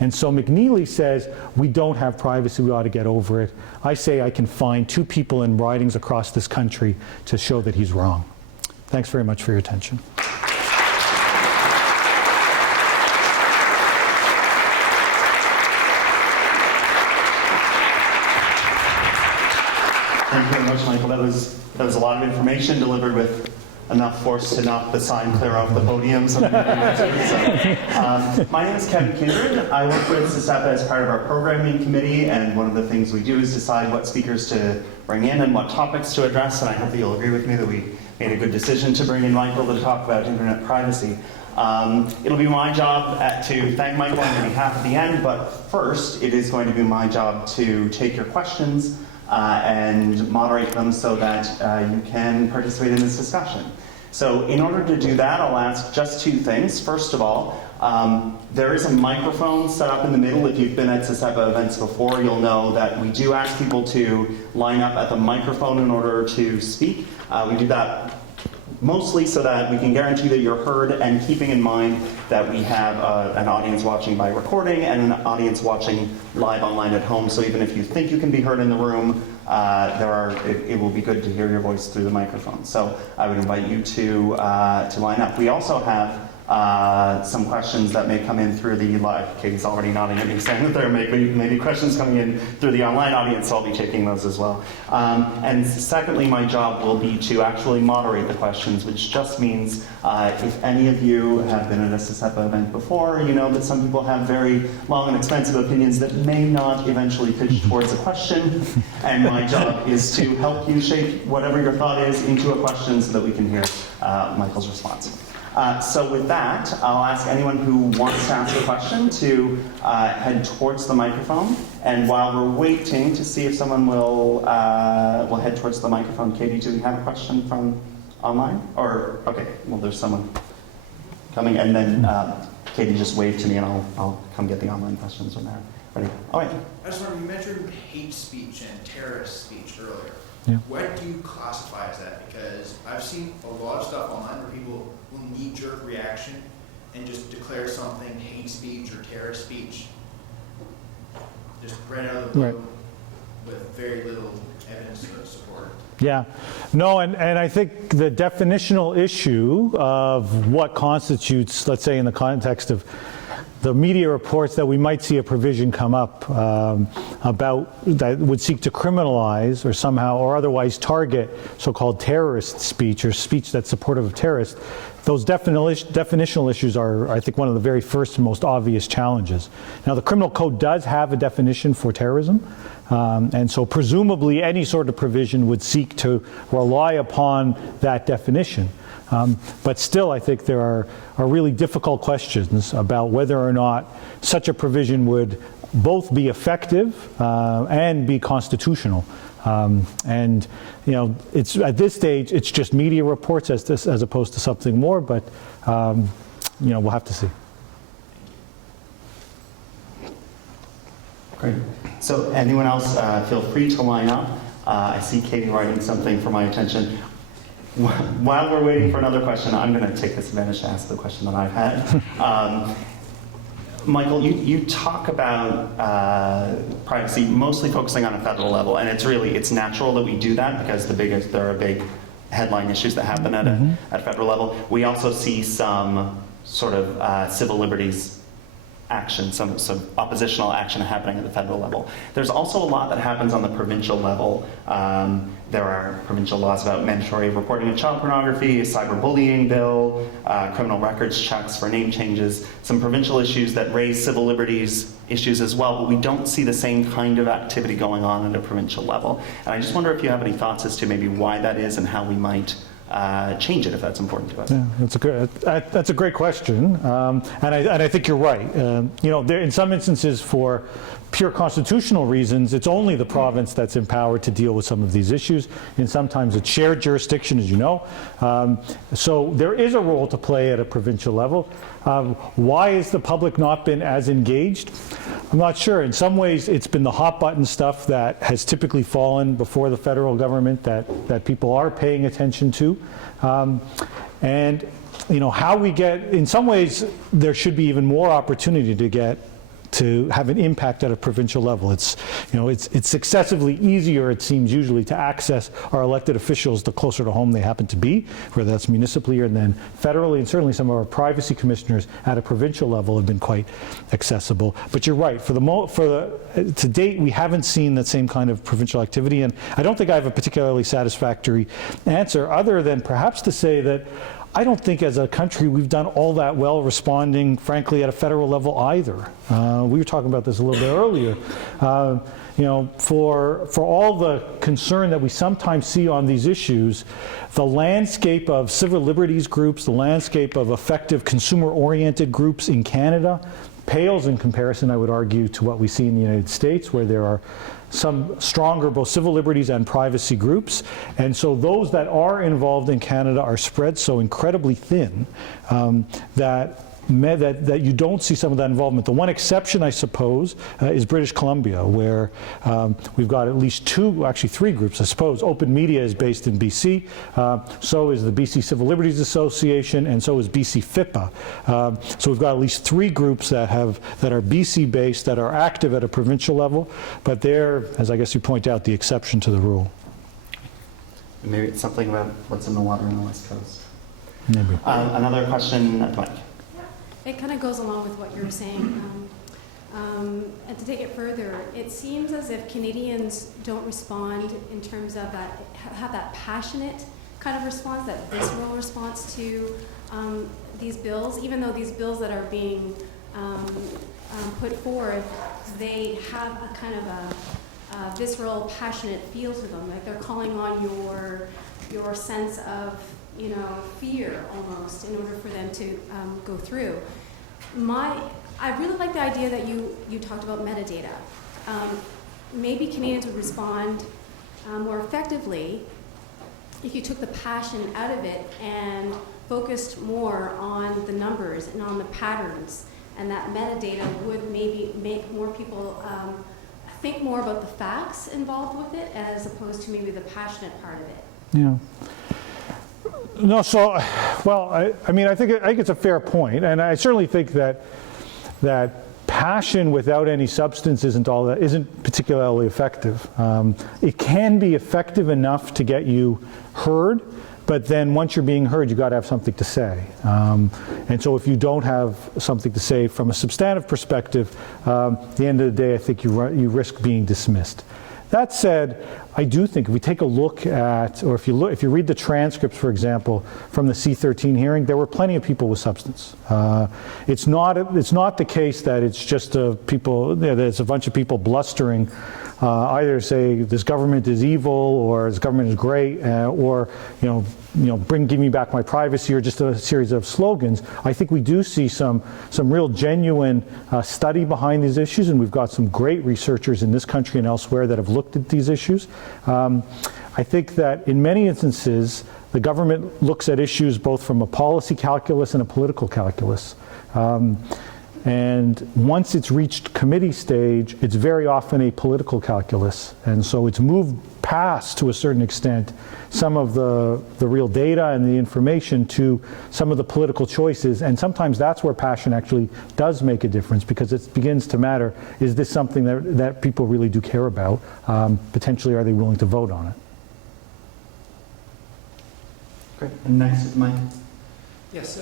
And so McNealy says, we don't have privacy, we ought to get over it. I say I can find 2 people in ridings across this country to show that he's wrong. Thanks very much for your attention. Thank you very much, Michael. That was a lot of information delivered with enough force to knock the sign clear off the podium. My name is Kevin Kindred. I work with CISEPA as part of our programming committee, and one of the things we do is decide what speakers to bring in and what topics to address, and I hope that you'll agree with me that we made a good decision to bring in Michael to talk about internet privacy. It'll be my job to thank Michael on behalf at the end, but first it is going to be my job to take your questions and moderate them so that you can participate in this discussion. So in order to do that, I'll ask just 2 things. First of all, there is a microphone set up in the middle. If you've been at CISEPA events before, you'll know that we do ask people to line up at the microphone in order to speak. We do that mostly so that we can guarantee that you're heard, and keeping in mind that we have an audience watching by recording and an audience watching live online at home. So even if you think you can be heard in the room, it will be good to hear your voice through the microphone. So I would invite you to line up. We also have some questions that may come in through the live. Katie's already nodding at me, saying that there may be questions coming in through the online audience, so I'll be taking those as well. And secondly, my job will be to actually moderate the questions, which just means if any of you have been at a CISEPA event before, you know that some people have very long and expensive opinions that may not eventually pitch towards a question, and my job is to help you shape whatever your thought is into a question so that we can hear Michael's response. So with that, I'll ask anyone who wants to ask a question to head towards the microphone. And while we're waiting to see if someone will head towards the microphone, Katie, do we have a question from online? Or, okay, well, there's someone coming. And then Katie just waved to me, and I'll come get the online questions from there. Ready? All right. I just wonder, you mentioned hate speech and terrorist speech earlier. Yeah. What do you classify as that? Because I've seen a lot of stuff online where people will knee-jerk reaction and just declare something hate speech or terrorist speech, just right out of the blue, Right, with very little evidence to support it. Yeah. No, and I think the definitional issue of what constitutes, let's say in the context of the media reports that we might see a provision come up about that would seek to criminalize or somehow or otherwise target so-called terrorist speech or speech that's supportive of terrorists. Those definitional issues are, I think, one of the very first and most obvious challenges. Now, the criminal code does have a definition for terrorism, and so presumably any sort of provision would seek to rely upon that definition. But still, I think there are really difficult questions about whether or not such a provision would both be effective and be constitutional. And you know, it's at this stage, it's just media reports as opposed to something more. But you know, we'll have to see. Great. So anyone else, feel free to line up. I see Katie writing something for my attention. While we're waiting for another question, I'm going to take this advantage to ask the question that I've had. Michael, you talk about privacy mostly focusing on a federal level, and it's natural that we do that because there are big headline issues that happen at federal level. We also see some sort of civil liberties action, some oppositional action happening at the federal level. There's also a lot that happens on the provincial level. There are provincial laws about mandatory reporting of child pornography, a cyberbullying bill, criminal records checks for name changes, some provincial issues that raise civil liberties issues as well, but we don't see the same kind of activity going on at a provincial level. And I just wonder if you have any thoughts as to maybe why that is and how we might change it if that's important to us? Yeah, that's a great question, and I think you're right. There, in some instances, for pure constitutional reasons, it's only the province that's empowered to deal with some of these issues. And sometimes it's shared jurisdiction, as you know. So there is a role to play at a provincial level. Why has the public not been as engaged? I'm not sure. In some ways, it's been the hot button stuff that has typically fallen before the federal government that people are paying attention to. And how we get, in some ways, there should be even more opportunity to have an impact at a provincial level. It's successively easier, it seems usually, to access our elected officials the closer to home they happen to be, whether that's municipally or then federally, and certainly some of our privacy commissioners at a provincial level have been quite accessible. But you're right, to date, we haven't seen that same kind of provincial activity, and I don't think I have a particularly satisfactory answer, other than perhaps to say that I don't think as a country we've done all that well responding, frankly, at a federal level either. We were talking about this a little bit earlier. For all the concern that we sometimes see on these issues, the landscape of civil liberties groups, the landscape of effective consumer-oriented groups in Canada pales in comparison, I would argue, to what we see in the United States, where there are some stronger both civil liberties and privacy groups. And so those that are involved in Canada are spread so incredibly thin that you don't see some of that involvement. The one exception, I suppose, is British Columbia, where we've got at least three groups, I suppose. Open Media is based in BC, so is the BC Civil Liberties Association, and so is BC FIPA. So we've got at least three groups that are BC-based, that are active at a provincial level, but they're, as I guess you point out, the exception to the rule. Maybe it's something about what's in the water on the West Coast. Maybe. Another question, Mike. It kind of goes along with what you're saying. And to take it further, it seems as if Canadians don't respond in terms of have that passionate kind of response, that visceral response to these bills, even though these bills that are being put forward, they have a kind of a visceral, passionate feel to them. Like they're calling on your sense of fear almost in order for them to go through. I really like the idea that you talked about metadata. Maybe Canadians would respond more effectively if you took the passion out of it and focused more on the numbers and on the patterns, and that metadata would maybe make more people think more about the facts involved with it as opposed to maybe the passionate part of it. Yeah. No, so, well, I think it's a fair point, and I certainly think that passion without any substance isn't particularly effective. It can be effective enough to get you heard, but then once you're being heard, you've got to have something to say. And so if you don't have something to say from a substantive perspective, at the end of the day, I think you risk being dismissed. That said, I do think if we take a look at, or if you read the transcripts, for example, from the C-13 hearing, there were plenty of people with substance. It's not the case that it's just there's a bunch of people blustering, either say this government is evil or this government is great, or give me back my privacy, or just a series of slogans. I think we do see some real genuine study behind these issues, and we've got some great researchers in this country and elsewhere that have looked at these issues. I think that in many instances, the government looks at issues both from a policy calculus and a political calculus. And once it's reached committee stage, it's very often a political calculus. And so it's moved past, to a certain extent, some of the real data and the information to some of the political choices. And sometimes that's where passion actually does make a difference, because it begins to matter, is this something that people really do care about? Potentially, are they willing to vote on it? Great. And next is Mike. Yes.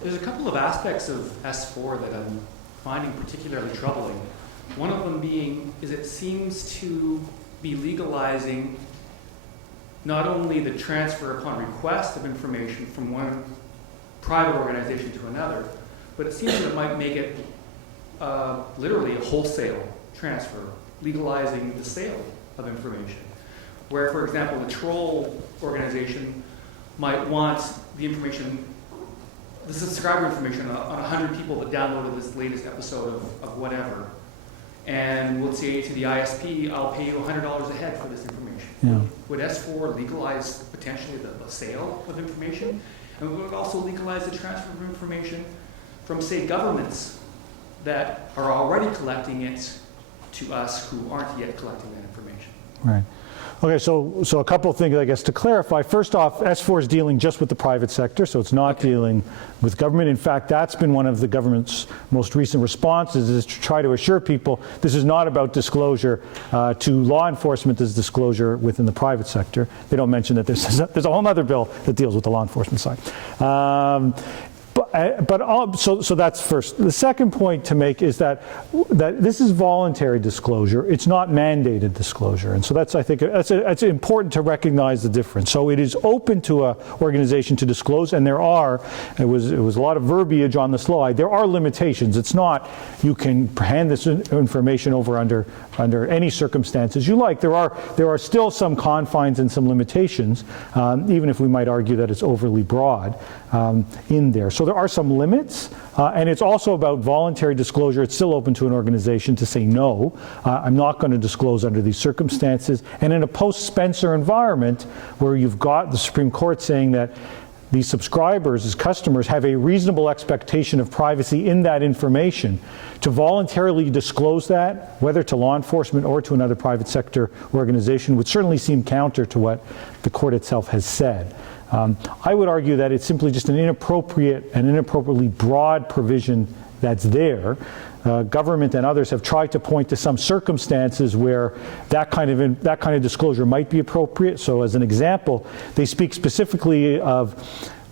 There's a couple of aspects of S4 that I'm finding particularly troubling. One of them being is it seems to be legalizing not only the transfer upon request of information from one private organization to another, but it seems that it might make it literally a wholesale transfer, legalizing the sale of information. Where, for example, the troll organization might want the information, the subscriber information on 100 people that downloaded this latest episode of whatever, and would say to the ISP, I'll pay you $100 a head for this information. Yeah. Would S4 legalize potentially the sale of information? And we would also legalize the transfer of information from, say, governments that are already collecting it to us who aren't yet collecting that information. Right. Okay, so a couple of things, I guess, to clarify. First off, S4 is dealing just with the private sector, so it's not dealing with government. In fact, that's been one of the government's most recent responses, is to try to assure people this is not about disclosure to law enforcement, this is disclosure within the private sector. They don't mention that there's a whole other bill that deals with the law enforcement side. So that's first. The second point to make is that this is voluntary disclosure. It's not mandated disclosure, and so that's, I think, it's important to recognize the difference. So it is open to an organization to disclose, and it was a lot of verbiage on the slide. There are limitations. It's not you can hand this information over under any circumstances you like. There are still some confines and some limitations, even if we might argue that it's overly broad in there. So there are some limits, and it's also about voluntary disclosure. It's still open to an organization to say, no, I'm not going to disclose under these circumstances. And in a post-Spencer environment where you've got the Supreme Court saying that these subscribers as customers have a reasonable expectation of privacy in that information, to voluntarily disclose that, whether to law enforcement or to another private sector organization, would certainly seem counter to what the court itself has said. I would argue that it's simply just an inappropriately broad provision that's there. Government and others have tried to point to some circumstances where that kind of disclosure might be appropriate. So as an example, they speak specifically of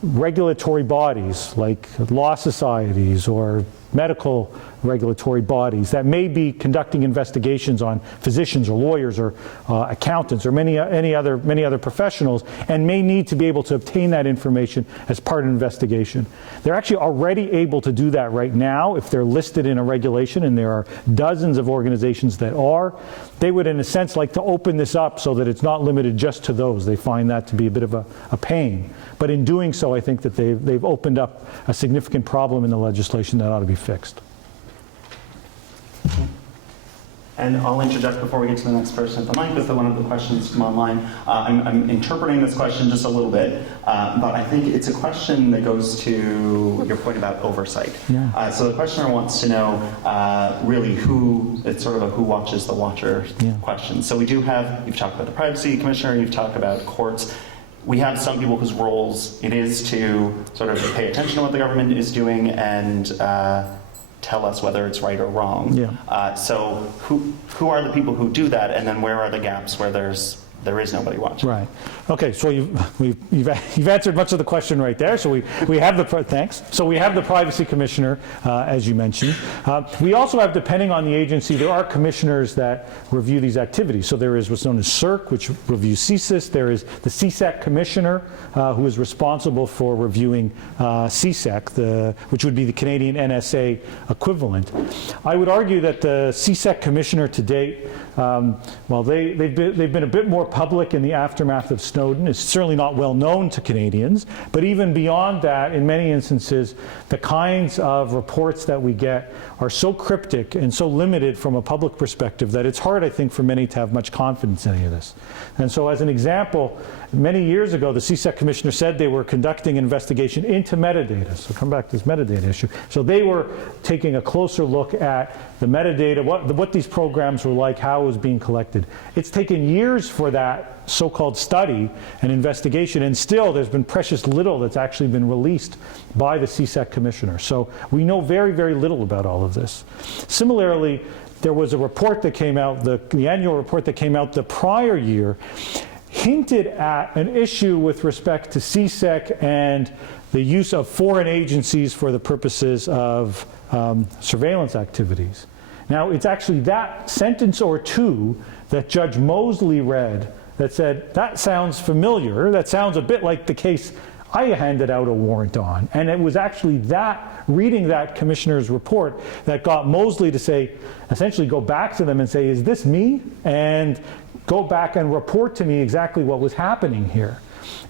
regulatory bodies like law societies or medical regulatory bodies that may be conducting investigations on physicians or lawyers or accountants or many other professionals, and may need to be able to obtain that information as part of an investigation. They're actually already able to do that right now if they're listed in a regulation, and there are dozens of organizations that are. They would, in a sense, like to open this up so that it's not limited just to those. They find that to be a bit of a pain. But in doing so, I think that they've opened up a significant problem in the legislation that ought to be fixed. And I'll interject before we get to the next person at the mic with one of the questions from online. I'm interpreting this question just a little bit, but I think it's a question that goes to your point about oversight. Yeah. So the questioner wants to know really it's sort of a who watches the watcher question. So we do have, you've talked about the privacy commissioner, you've talked about courts. We have some people whose roles it is to sort of pay attention to what the government is doing and tell us whether it's right or wrong. Yeah. So who are the people who do that, and then where are the gaps where there is nobody watching? Right. Okay. So you've answered much of the question right there. So we have thanks. So we have the privacy commissioner, as you mentioned. We also have, depending on the agency, there are commissioners that review these activities. So there is what's known as CERC, which reviews CSIS. There is the CSEC commissioner, who is responsible for reviewing CSEC, which would be the Canadian NSA equivalent. I would argue that the CSEC commissioner to date, while they've been a bit more public in the aftermath of Snowden, is certainly not well known to Canadians. But even beyond that, in many instances, the kinds of reports that we get are so cryptic and so limited from a public perspective that it's hard, I think, for many to have much confidence in any of this. And so as an example, many years ago, the CSEC commissioner said they were conducting an investigation into metadata. So come back to this metadata issue. So they were taking a closer look at the metadata, what these programs were like, how it was being collected. It's taken years for that so-called study and investigation, and still there's been precious little that's actually been released by the CSEC commissioner. So we know very, very little about all of this. Similarly, there was a report that came out, the annual report that came out the prior year, hinted at an issue with respect to CSEC and the use of foreign agencies for the purposes of surveillance activities. Now, it's actually that sentence or two that Judge Mosley read that said, that sounds familiar, that sounds a bit like the case I handed out a warrant on. And it was actually that, reading that commissioner's report, that got Mosley to say, essentially go back to them and say, is this me? And go back and report to me exactly what was happening here.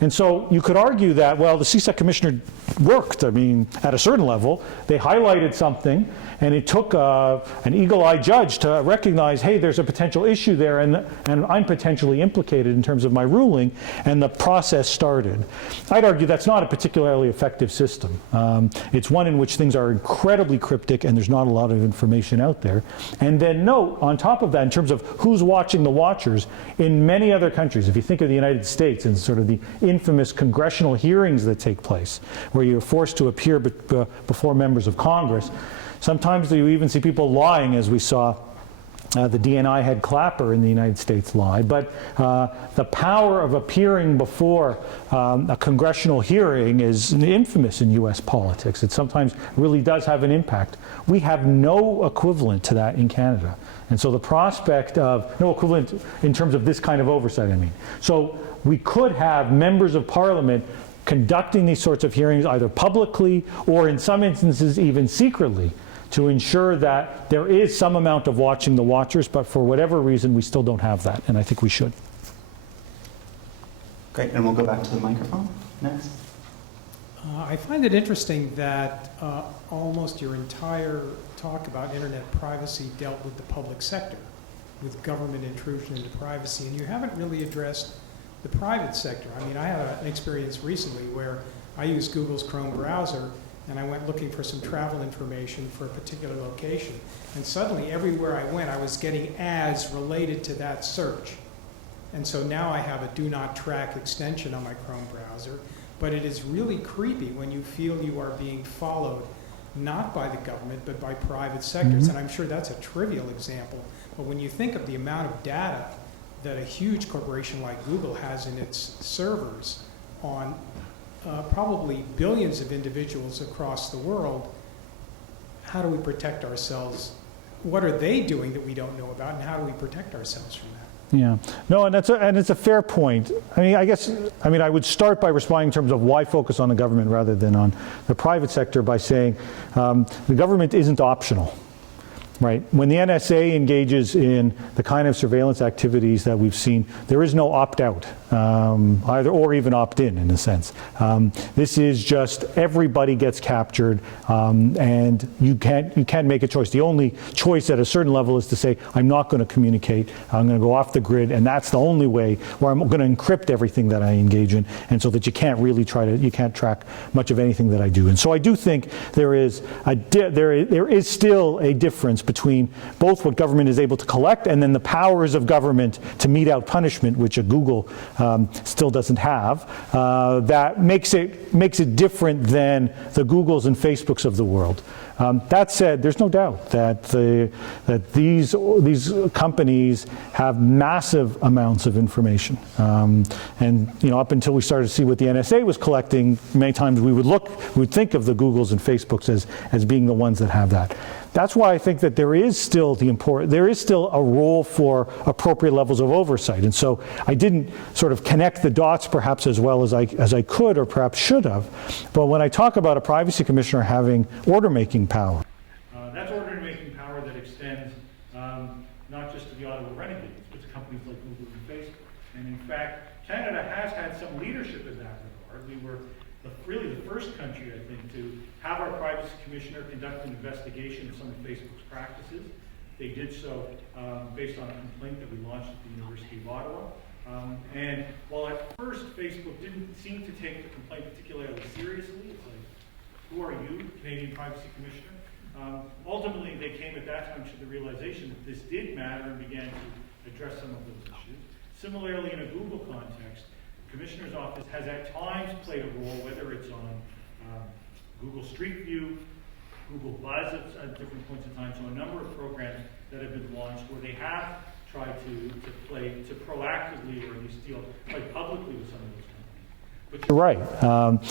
And so you could argue that, well, the CSEC commissioner worked. I mean, at a certain level, they highlighted something, and it took an eagle-eyed judge to recognize, hey, there's a potential issue there, and I'm potentially implicated in terms of my ruling, and the process started. I'd argue that's not a particularly effective system. It's one in which things are incredibly cryptic, and there's not a lot of information out there. And then note, on top of that, in terms of who's watching the watchers, in many other countries, if you think of the United States and sort of the infamous congressional hearings that take place, where you're forced to appear before members of Congress, sometimes you even see people lying, as we saw the DNI head Clapper in the United States lie. But the power of appearing before a congressional hearing is infamous in U.S. politics. It sometimes really does have an impact. We have no equivalent to that in Canada. And so the prospect of, no equivalent in terms of this kind of oversight, I mean. So we could have members of Parliament conducting these sorts of hearings either publicly or in some instances even secretly, to ensure that there is some amount of watching the watchers, but for whatever reason we still don't have that, and I think we should. Great, and we'll go back to the microphone next. I find it interesting that almost your entire talk about internet privacy dealt with the public sector, with government intrusion into privacy, and you haven't really addressed the private sector. I mean, I had an experience recently where I used Google's Chrome browser, and I went looking for some travel information for a particular location, and suddenly everywhere I went I was getting ads related to that search. And so now I have a do not track extension on my Chrome browser, but it is really creepy when you feel you are being followed not by the government but by private sectors. And I'm sure that's a trivial example, but when you think of the amount of data that a huge corporation like Google has in its servers on probably billions of individuals across the world, how do we protect ourselves? What are they doing that we don't know about, and how do we protect ourselves from that? Yeah, no, and it's a fair point. I mean, I would start by responding in terms of why focus on the government rather than on the private sector by saying the government isn't optional. Right. When the NSA engages in the kind of surveillance activities that we've seen, there is no opt-out, either or even opt-in a sense. This is just everybody gets captured, and you can't make a choice. The only choice at a certain level is to say, I'm not going to communicate. I'm going to go off the grid, and that's the only way where I'm going to encrypt everything that I engage in, and so that you can't really you can't track much of anything that I do. And so I do think there is still a difference between both what government is able to collect and then the powers of government to mete out punishment, which a Google still doesn't have, that makes it different than the Googles and Facebooks of the world. That said, there's no doubt that these companies have massive amounts of information, and up until we started to see what the NSA was collecting, many times we would think of the Googles and Facebooks as being the ones that have that. That's why I think that there is still a role for appropriate levels of oversight. And so I didn't sort of connect the dots perhaps as well as I could or perhaps should have. But when I talk about a privacy commissioner having order-making power, that's order-making power that extends not just to the Ottawa renegades, but to companies like Google and Facebook. And in fact, Canada has had some leadership in that regard. We were really the first country, I think, to have our privacy commissioner conduct an investigation of some of Facebook's practices. They did so based on a complaint that we launched at the University of Ottawa. And while at first Facebook didn't seem to take the complaint particularly seriously, it's like, who are you, Canadian Privacy Commissioner? Ultimately, they came at that time to the realization that this did matter and began to address some of those issues. Similarly, in a Google context, the Commissioner's Office has at times played a role, whether it's on Google Street View, Google Buzz at different points in time, so a number of programs that have been launched where they have tried to proactively or at least deal quite publicly with some of those companies. You're right.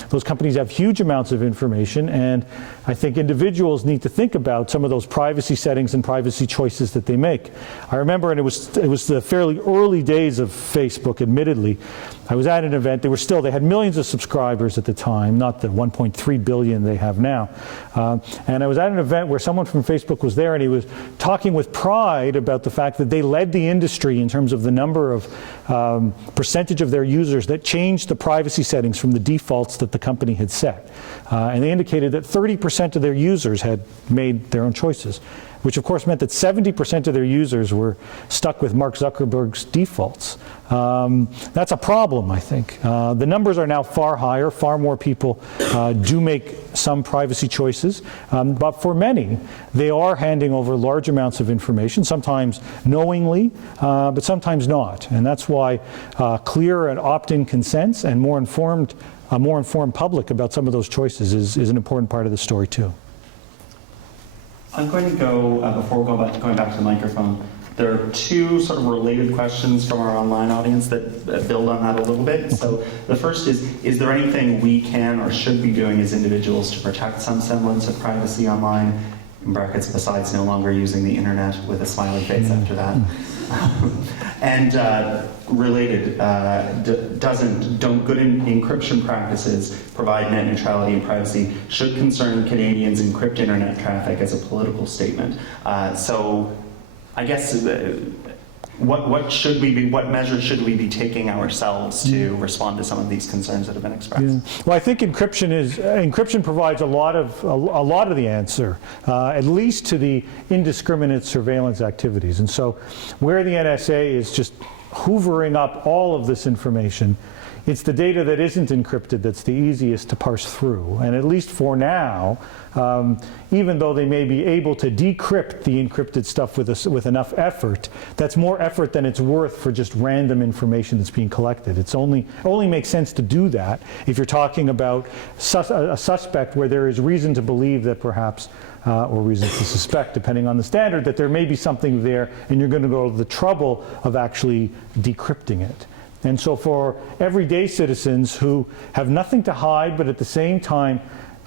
Those companies have huge amounts of information, and I think individuals need to think about some of those privacy settings and privacy choices that they make. I remember, and it was the fairly early days of Facebook, admittedly. I was at an event. They had millions of subscribers at the time, not the 1.3 billion they have now. And I was at an event where someone from Facebook was there, and he was talking with pride about the fact that they led the industry in terms of the number of percentage of their users that changed the privacy settings from the defaults that the company had set. And they indicated that 30% of their users had made their own choices, which of course meant that 70% of their users were stuck with Mark Zuckerberg's defaults. That's a problem, I think. The numbers are now far higher. Far more people do make some privacy choices. But for many, they are handing over large amounts of information, sometimes knowingly, but sometimes not. And that's why clear and opt-in consents and a more informed public about some of those choices is an important part of the story, too. I'm going to go, before going back to the microphone, there are two sort of related questions from our online audience that build on that a little bit. So the first is there anything we can or should be doing as individuals to protect some semblance of privacy online, in brackets, besides no longer using the internet with a smiley face after that? And related, don't good encryption practices provide net neutrality and privacy? Should concerned Canadians encrypt internet traffic as a political statement? So I guess what measures should we be taking ourselves to respond to some of these concerns that have been expressed? Yeah. Well, I think encryption provides a lot of the answer, at least to the indiscriminate surveillance activities. And so, where the NSA is just hoovering up all of this information, it's the data that isn't encrypted that's the easiest to parse through. And at least for now, even though they may be able to decrypt the encrypted stuff with enough effort, that's more effort than it's worth for just random information that's being collected. It only makes sense to do that if you're talking about a suspect where there is reason to believe that perhaps, or reason to suspect, depending on the standard, that there may be something there, and you're going to go to the trouble of actually decrypting it. And so for everyday citizens who have nothing to hide, but at the same time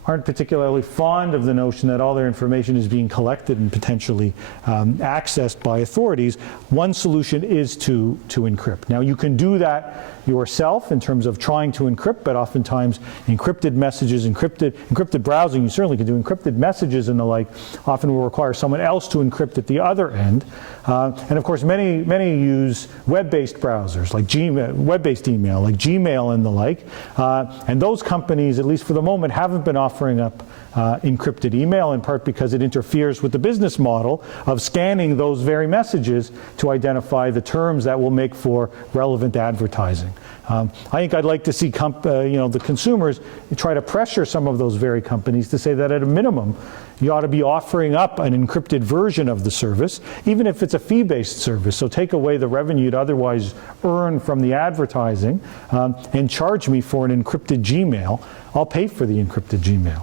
aren't particularly fond of the notion that all their information is being collected and potentially accessed by authorities, one solution is to encrypt. Now, you can do that yourself in terms of trying to encrypt, but oftentimes encrypted messages, encrypted browsing, you certainly can do encrypted messages and the like, often will require someone else to encrypt at the other end. And of course, many use web-based browsers, like Gmail, web-based email, like Gmail and the like. And those companies, at least for the moment, haven't been offering up encrypted email, in part because it interferes with the business model of scanning those very messages to identify the terms that will make for relevant advertising. I think I'd like to see the consumers try to pressure some of those very companies to say that at a minimum, you ought to be offering up an encrypted version of the service, even if it's a fee-based service. So take away the revenue you'd otherwise earn from the advertising and charge me for an encrypted Gmail. I'll pay for the encrypted Gmail.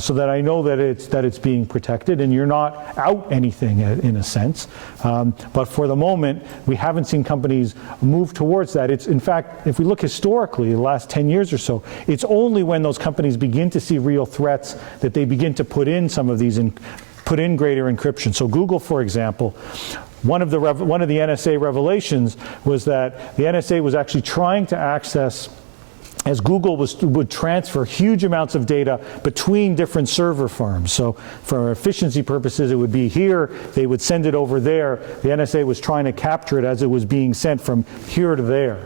So that I know that it's being protected and you're not out anything in a sense. But for the moment, we haven't seen companies move towards that. It's, in fact, if we look historically, the last 10 years or so, it's only when those companies begin to see real threats that they begin to put in some of these put in greater encryption. So Google, for example, one of the NSA revelations was that the NSA was actually trying to access, as Google would transfer huge amounts of data between different server farms. So for efficiency purposes, it would be here, they would send it over there. The NSA was trying to capture it as it was being sent from here to there.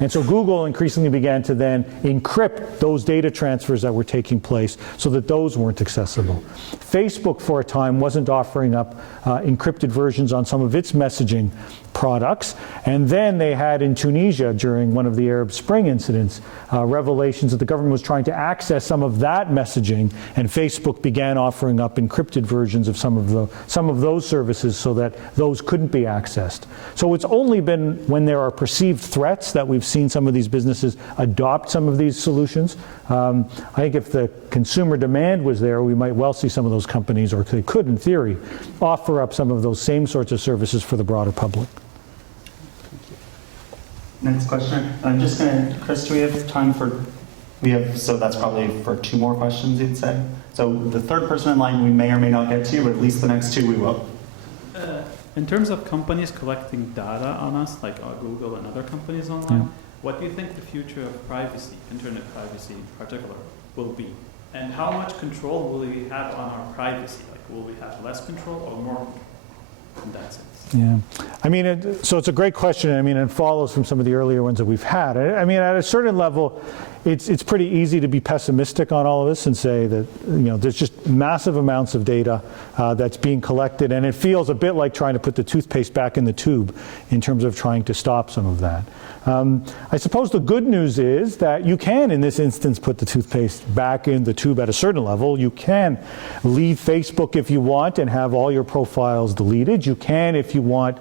And so Google increasingly began to then encrypt those data transfers that were taking place so that those weren't accessible. Facebook, for a time, wasn't offering up encrypted versions on some of its messaging products. And then they had in Tunisia, during one of the Arab Spring incidents, revelations that the government was trying to access some of that messaging, and Facebook began offering up encrypted versions of some of those services so that those couldn't be accessed. So it's only been when there are perceived threats that we've seen some of these businesses adopt some of these solutions. I think if the consumer demand was there, we might well see some of those companies, or they could, in theory, offer up some of those same sorts of services for the broader public. Next question. I'm just going to, Chris, do we have time for, so that's probably for 2 more questions, you'd say? So the third person in line we may or may not get to, but at least the next 2 we will. In terms of companies collecting data on us, like Google and other companies online, what do you think the future of privacy, internet privacy in particular, will be? And how much control will we have on our privacy? Like, will we have less control or more in that sense? Yeah, I mean, so it's a great question. I mean, it follows from some of the earlier ones that we've had. I mean, at a certain level, it's pretty easy to be pessimistic on all of this and say that, you know, there's just massive amounts of data that's being collected, and it feels a bit like trying to put the toothpaste back in the tube in terms of trying to stop some of that. I suppose the good news is that you can, in this instance, put the toothpaste back in the tube at a certain level. You can leave Facebook if you want and have all your profiles deleted. You can, if you want.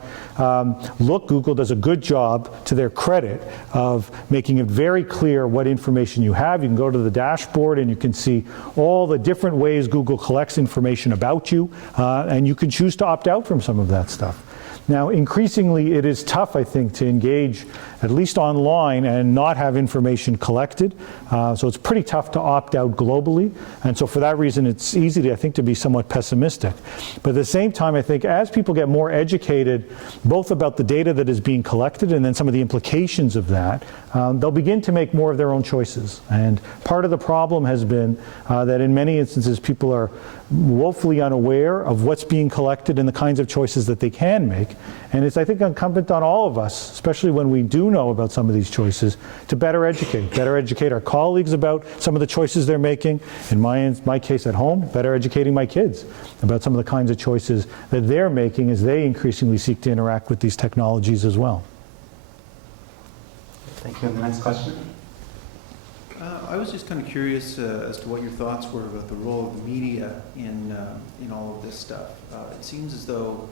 Look, Google does a good job, to their credit, of making it very clear what information you have. You can go to the dashboard and you can see all the different ways Google collects information about you, and you can choose to opt out from some of that stuff. Now, increasingly, it is tough, I think, to engage, at least online, and not have information collected. So it's pretty tough to opt out globally. And so for that reason, it's easy, I think, to be somewhat pessimistic. But at the same time, I think as people get more educated, both about the data that is being collected and then some of the implications of that, they'll begin to make more of their own choices. And part of the problem has been that in many instances, people are woefully unaware of what's being collected and the kinds of choices that they can make. And it's, I think, incumbent on all of us, especially when we do know about some of these choices, to better educate our colleagues about some of the choices they're making. In my case at home, better educating my kids about some of the kinds of choices that they're making as they increasingly seek to interact with these technologies as well. Thank you. And the next question? I was just kind of curious as to what your thoughts were about the role of the media in all of this stuff. It seems as though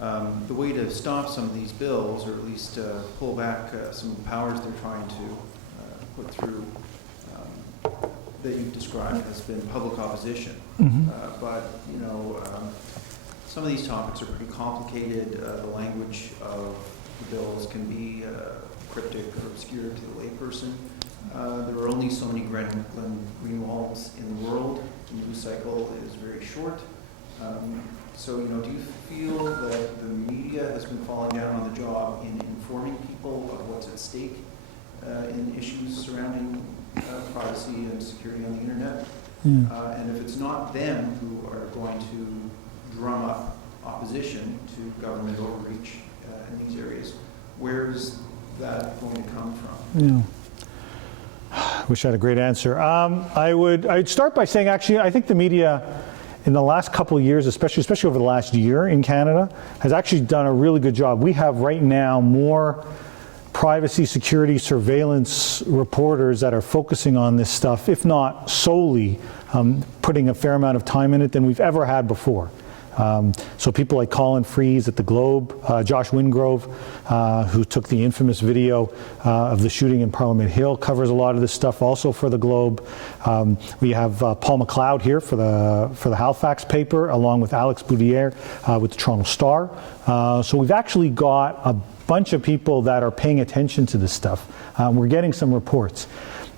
the way to stop some of these bills, or at least pull back some of the powers they're trying to put through, that you've described, has been public opposition. But you know, some of these topics are pretty complicated. The language of the bills can be cryptic or obscure to the layperson. There are only so many Glenn Greenwalds in the world. The news cycle is very short. So, you know, do you feel that the media has been falling down on the job in informing people of what's at stake in issues surrounding privacy and security on the internet? And if it's not them who are going to drum up opposition to government overreach in these areas, where's that going to come from? I wish I had a great answer. I'd start by saying, actually, I think the media in the last couple of years, especially over the last year in Canada, has actually done a really good job. We have right now more privacy, security, surveillance reporters that are focusing on this stuff, if not solely putting a fair amount of time in it, than we've ever had before. So people like Colin Freeze at the Globe, Josh Wingrove, who took the infamous video of the shooting in Parliament Hill, covers a lot of this stuff also for the Globe. We have Paul McLeod here for the Halifax paper, along with Alex Boudier with the Toronto Star. So we've actually got a bunch of people that are paying attention to this stuff. We're getting some reports.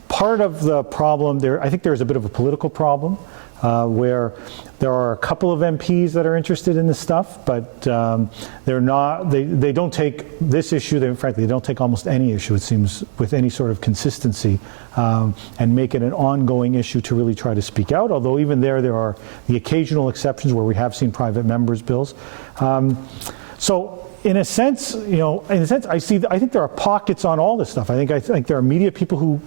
Part of the problem there, I think there's a bit of a political problem. Where there are a couple of MPs that are interested in this stuff, but they're not. They don't take this issue. Frankly, they don't take almost any issue, it seems, with any sort of consistency, and make it an ongoing issue to really try to speak out. Although even there are the occasional exceptions where we have seen private members' bills. So. In a sense, I think there are pockets on all this stuff. I think there are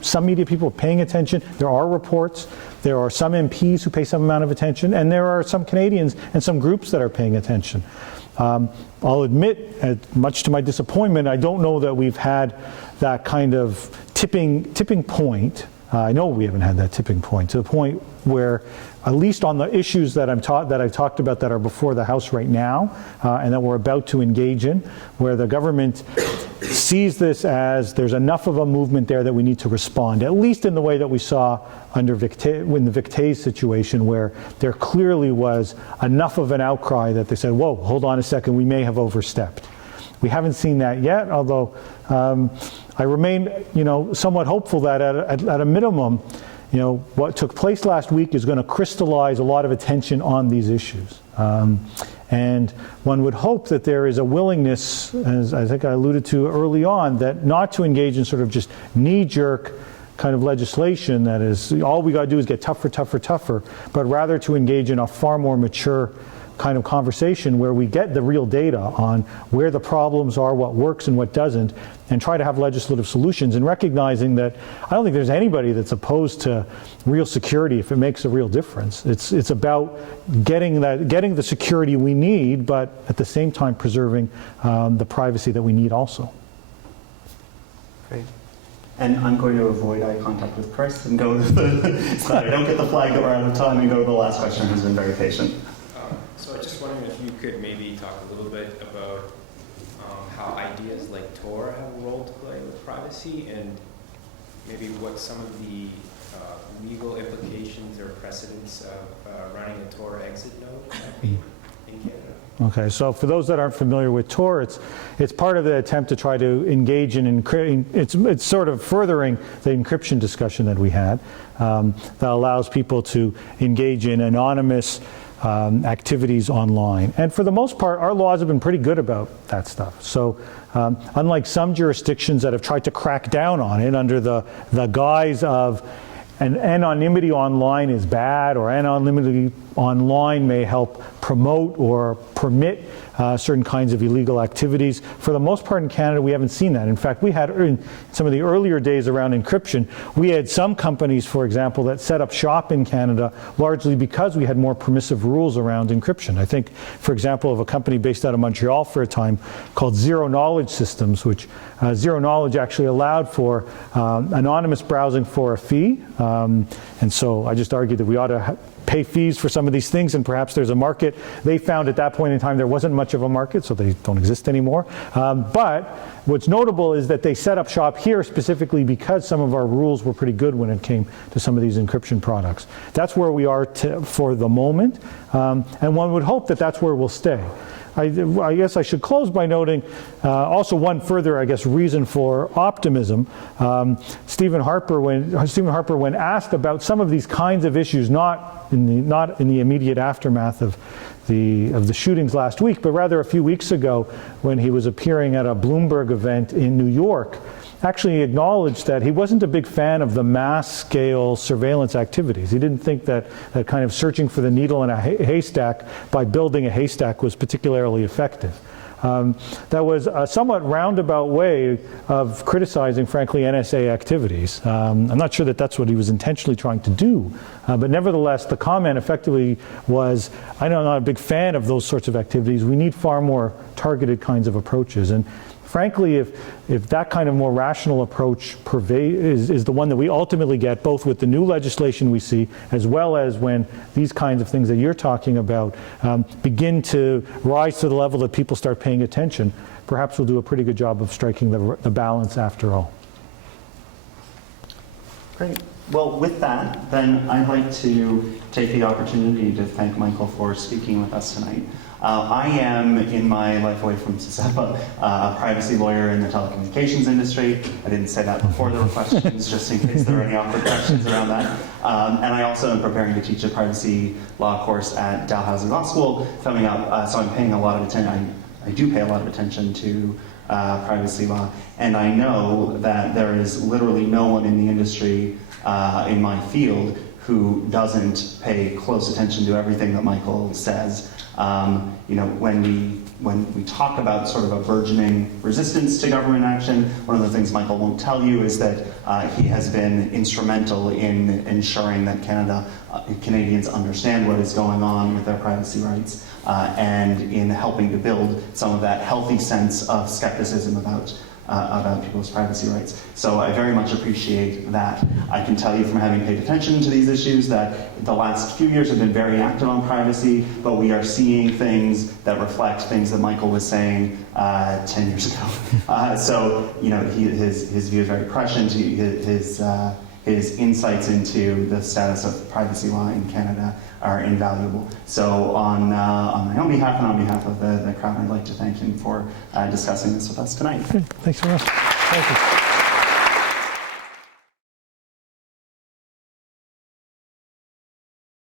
some media people paying attention. There are reports. There are some MPs who pay some amount of attention, and there are some Canadians and some groups that are paying attention. I'll admit, much to my disappointment, I don't know that we've had that kind of tipping point. I know we haven't had that tipping point, to the point where, at least on the issues that I've talked about that are before the House right now, and that we're about to engage in, where the government sees this as there's enough of a movement there that we need to respond, at least in the way that we saw under the Victase situation, where there clearly was enough of an outcry that they said, whoa, hold on a second, we may have overstepped. We haven't seen that yet, although I remain, somewhat hopeful that at a minimum, what took place last week is going to crystallize a lot of attention on these issues. And one would hope that there is a willingness, as I think I alluded to early on, that not to engage in sort of just knee-jerk kind of legislation that is, all we got to do is get tougher, tougher, tougher, but rather to engage in a far more mature kind of conversation where we get the real data on where the problems are, what works and what doesn't, and try to have legislative solutions, and recognizing that I don't think there's anybody that's opposed to real security if it makes a real difference. It's about getting the security we need, but at the same time preserving the privacy that we need also. Great. And I'm going to avoid eye contact with Chris and go to the, so I don't get the flag that we're out of time, and go to the last question, who's been very patient. So I was just wondering if you could maybe talk a little bit about how ideas like Tor have a role to play with privacy, and maybe what some of the legal implications or precedents of running a Tor exit node might be in Canada. Okay, so for those that aren't familiar with Tor, it's part of the attempt to try to engage in encrypting. It's sort of furthering the encryption discussion that we had, that allows people to engage in anonymous activities online. And for the most part, our laws have been pretty good about that stuff. So unlike some jurisdictions that have tried to crack down on it under the guise of anonymity online is bad, or anonymity online may help promote or permit certain kinds of illegal activities. For the most part in Canada, we haven't seen that. In fact, we had, in some of the earlier days around encryption, we had some companies, for example, that set up shop in Canada largely because we had more permissive rules around encryption. I think, for example, of a company based out of Montreal for a time called Zero Knowledge Systems, which Zero Knowledge actually allowed for anonymous browsing for a fee. And so I just argued that we ought to pay fees for some of these things, and perhaps there's a market. They found at that point in time there wasn't much of a market, so they don't exist anymore. But what's notable is that they set up shop here specifically because some of our rules were pretty good when it came to some of these encryption products. That's where we are for the moment, and one would hope that that's where we'll stay. I guess I should close by noting also one further, reason for optimism. Stephen Harper, when asked about some of these kinds of issues, not in the immediate aftermath of the shootings last week, but rather a few weeks ago when he was appearing at a Bloomberg event in New York, actually acknowledged that he wasn't a big fan of the mass-scale surveillance activities. He didn't think that kind of searching for the needle in a haystack by building a haystack was particularly effective. That was a somewhat roundabout way of criticizing, frankly, NSA activities. I'm not sure that that's what he was intentionally trying to do, but nevertheless, the comment effectively was, I'm not a big fan of those sorts of activities. We need far more targeted kinds of approaches. And frankly, if that kind of more rational approach is the one that we ultimately get, both with the new legislation we see, as well as when these kinds of things that you're talking about begin to rise to the level that people start paying attention, perhaps we'll do a pretty good job of striking the balance after all. Great. Well, with that, then I'd like to take the opportunity to thank Michael for speaking with us tonight. I am, in my life away from CISEPA, a privacy lawyer in the telecommunications industry. I didn't say that before there were questions, just in case there are any awkward questions around that. And I also am preparing to teach a privacy law course at Dalhousie Law School coming up, so I'm paying a lot of attention. I do pay a lot of attention to privacy law, and I know that there is literally no one in the industry in my field who doesn't pay close attention to everything that Michael says. When we talk about sort of a burgeoning resistance to government action, one of the things Michael won't tell you is that he has been instrumental in ensuring that Canadians understand what is going on with their privacy rights, and in helping to build some of that healthy sense of skepticism about people's privacy rights. So I very much appreciate that. I can tell you from having paid attention to these issues that the last few years have been very active on privacy, but we are seeing things that reflect things that Michael was saying 10 years ago. So, his view is very prescient. His insights into the status of privacy law in Canada are invaluable. So on my own behalf and on behalf of the crowd, I'd like to thank him for discussing this with us tonight. Thanks very much. Thank you.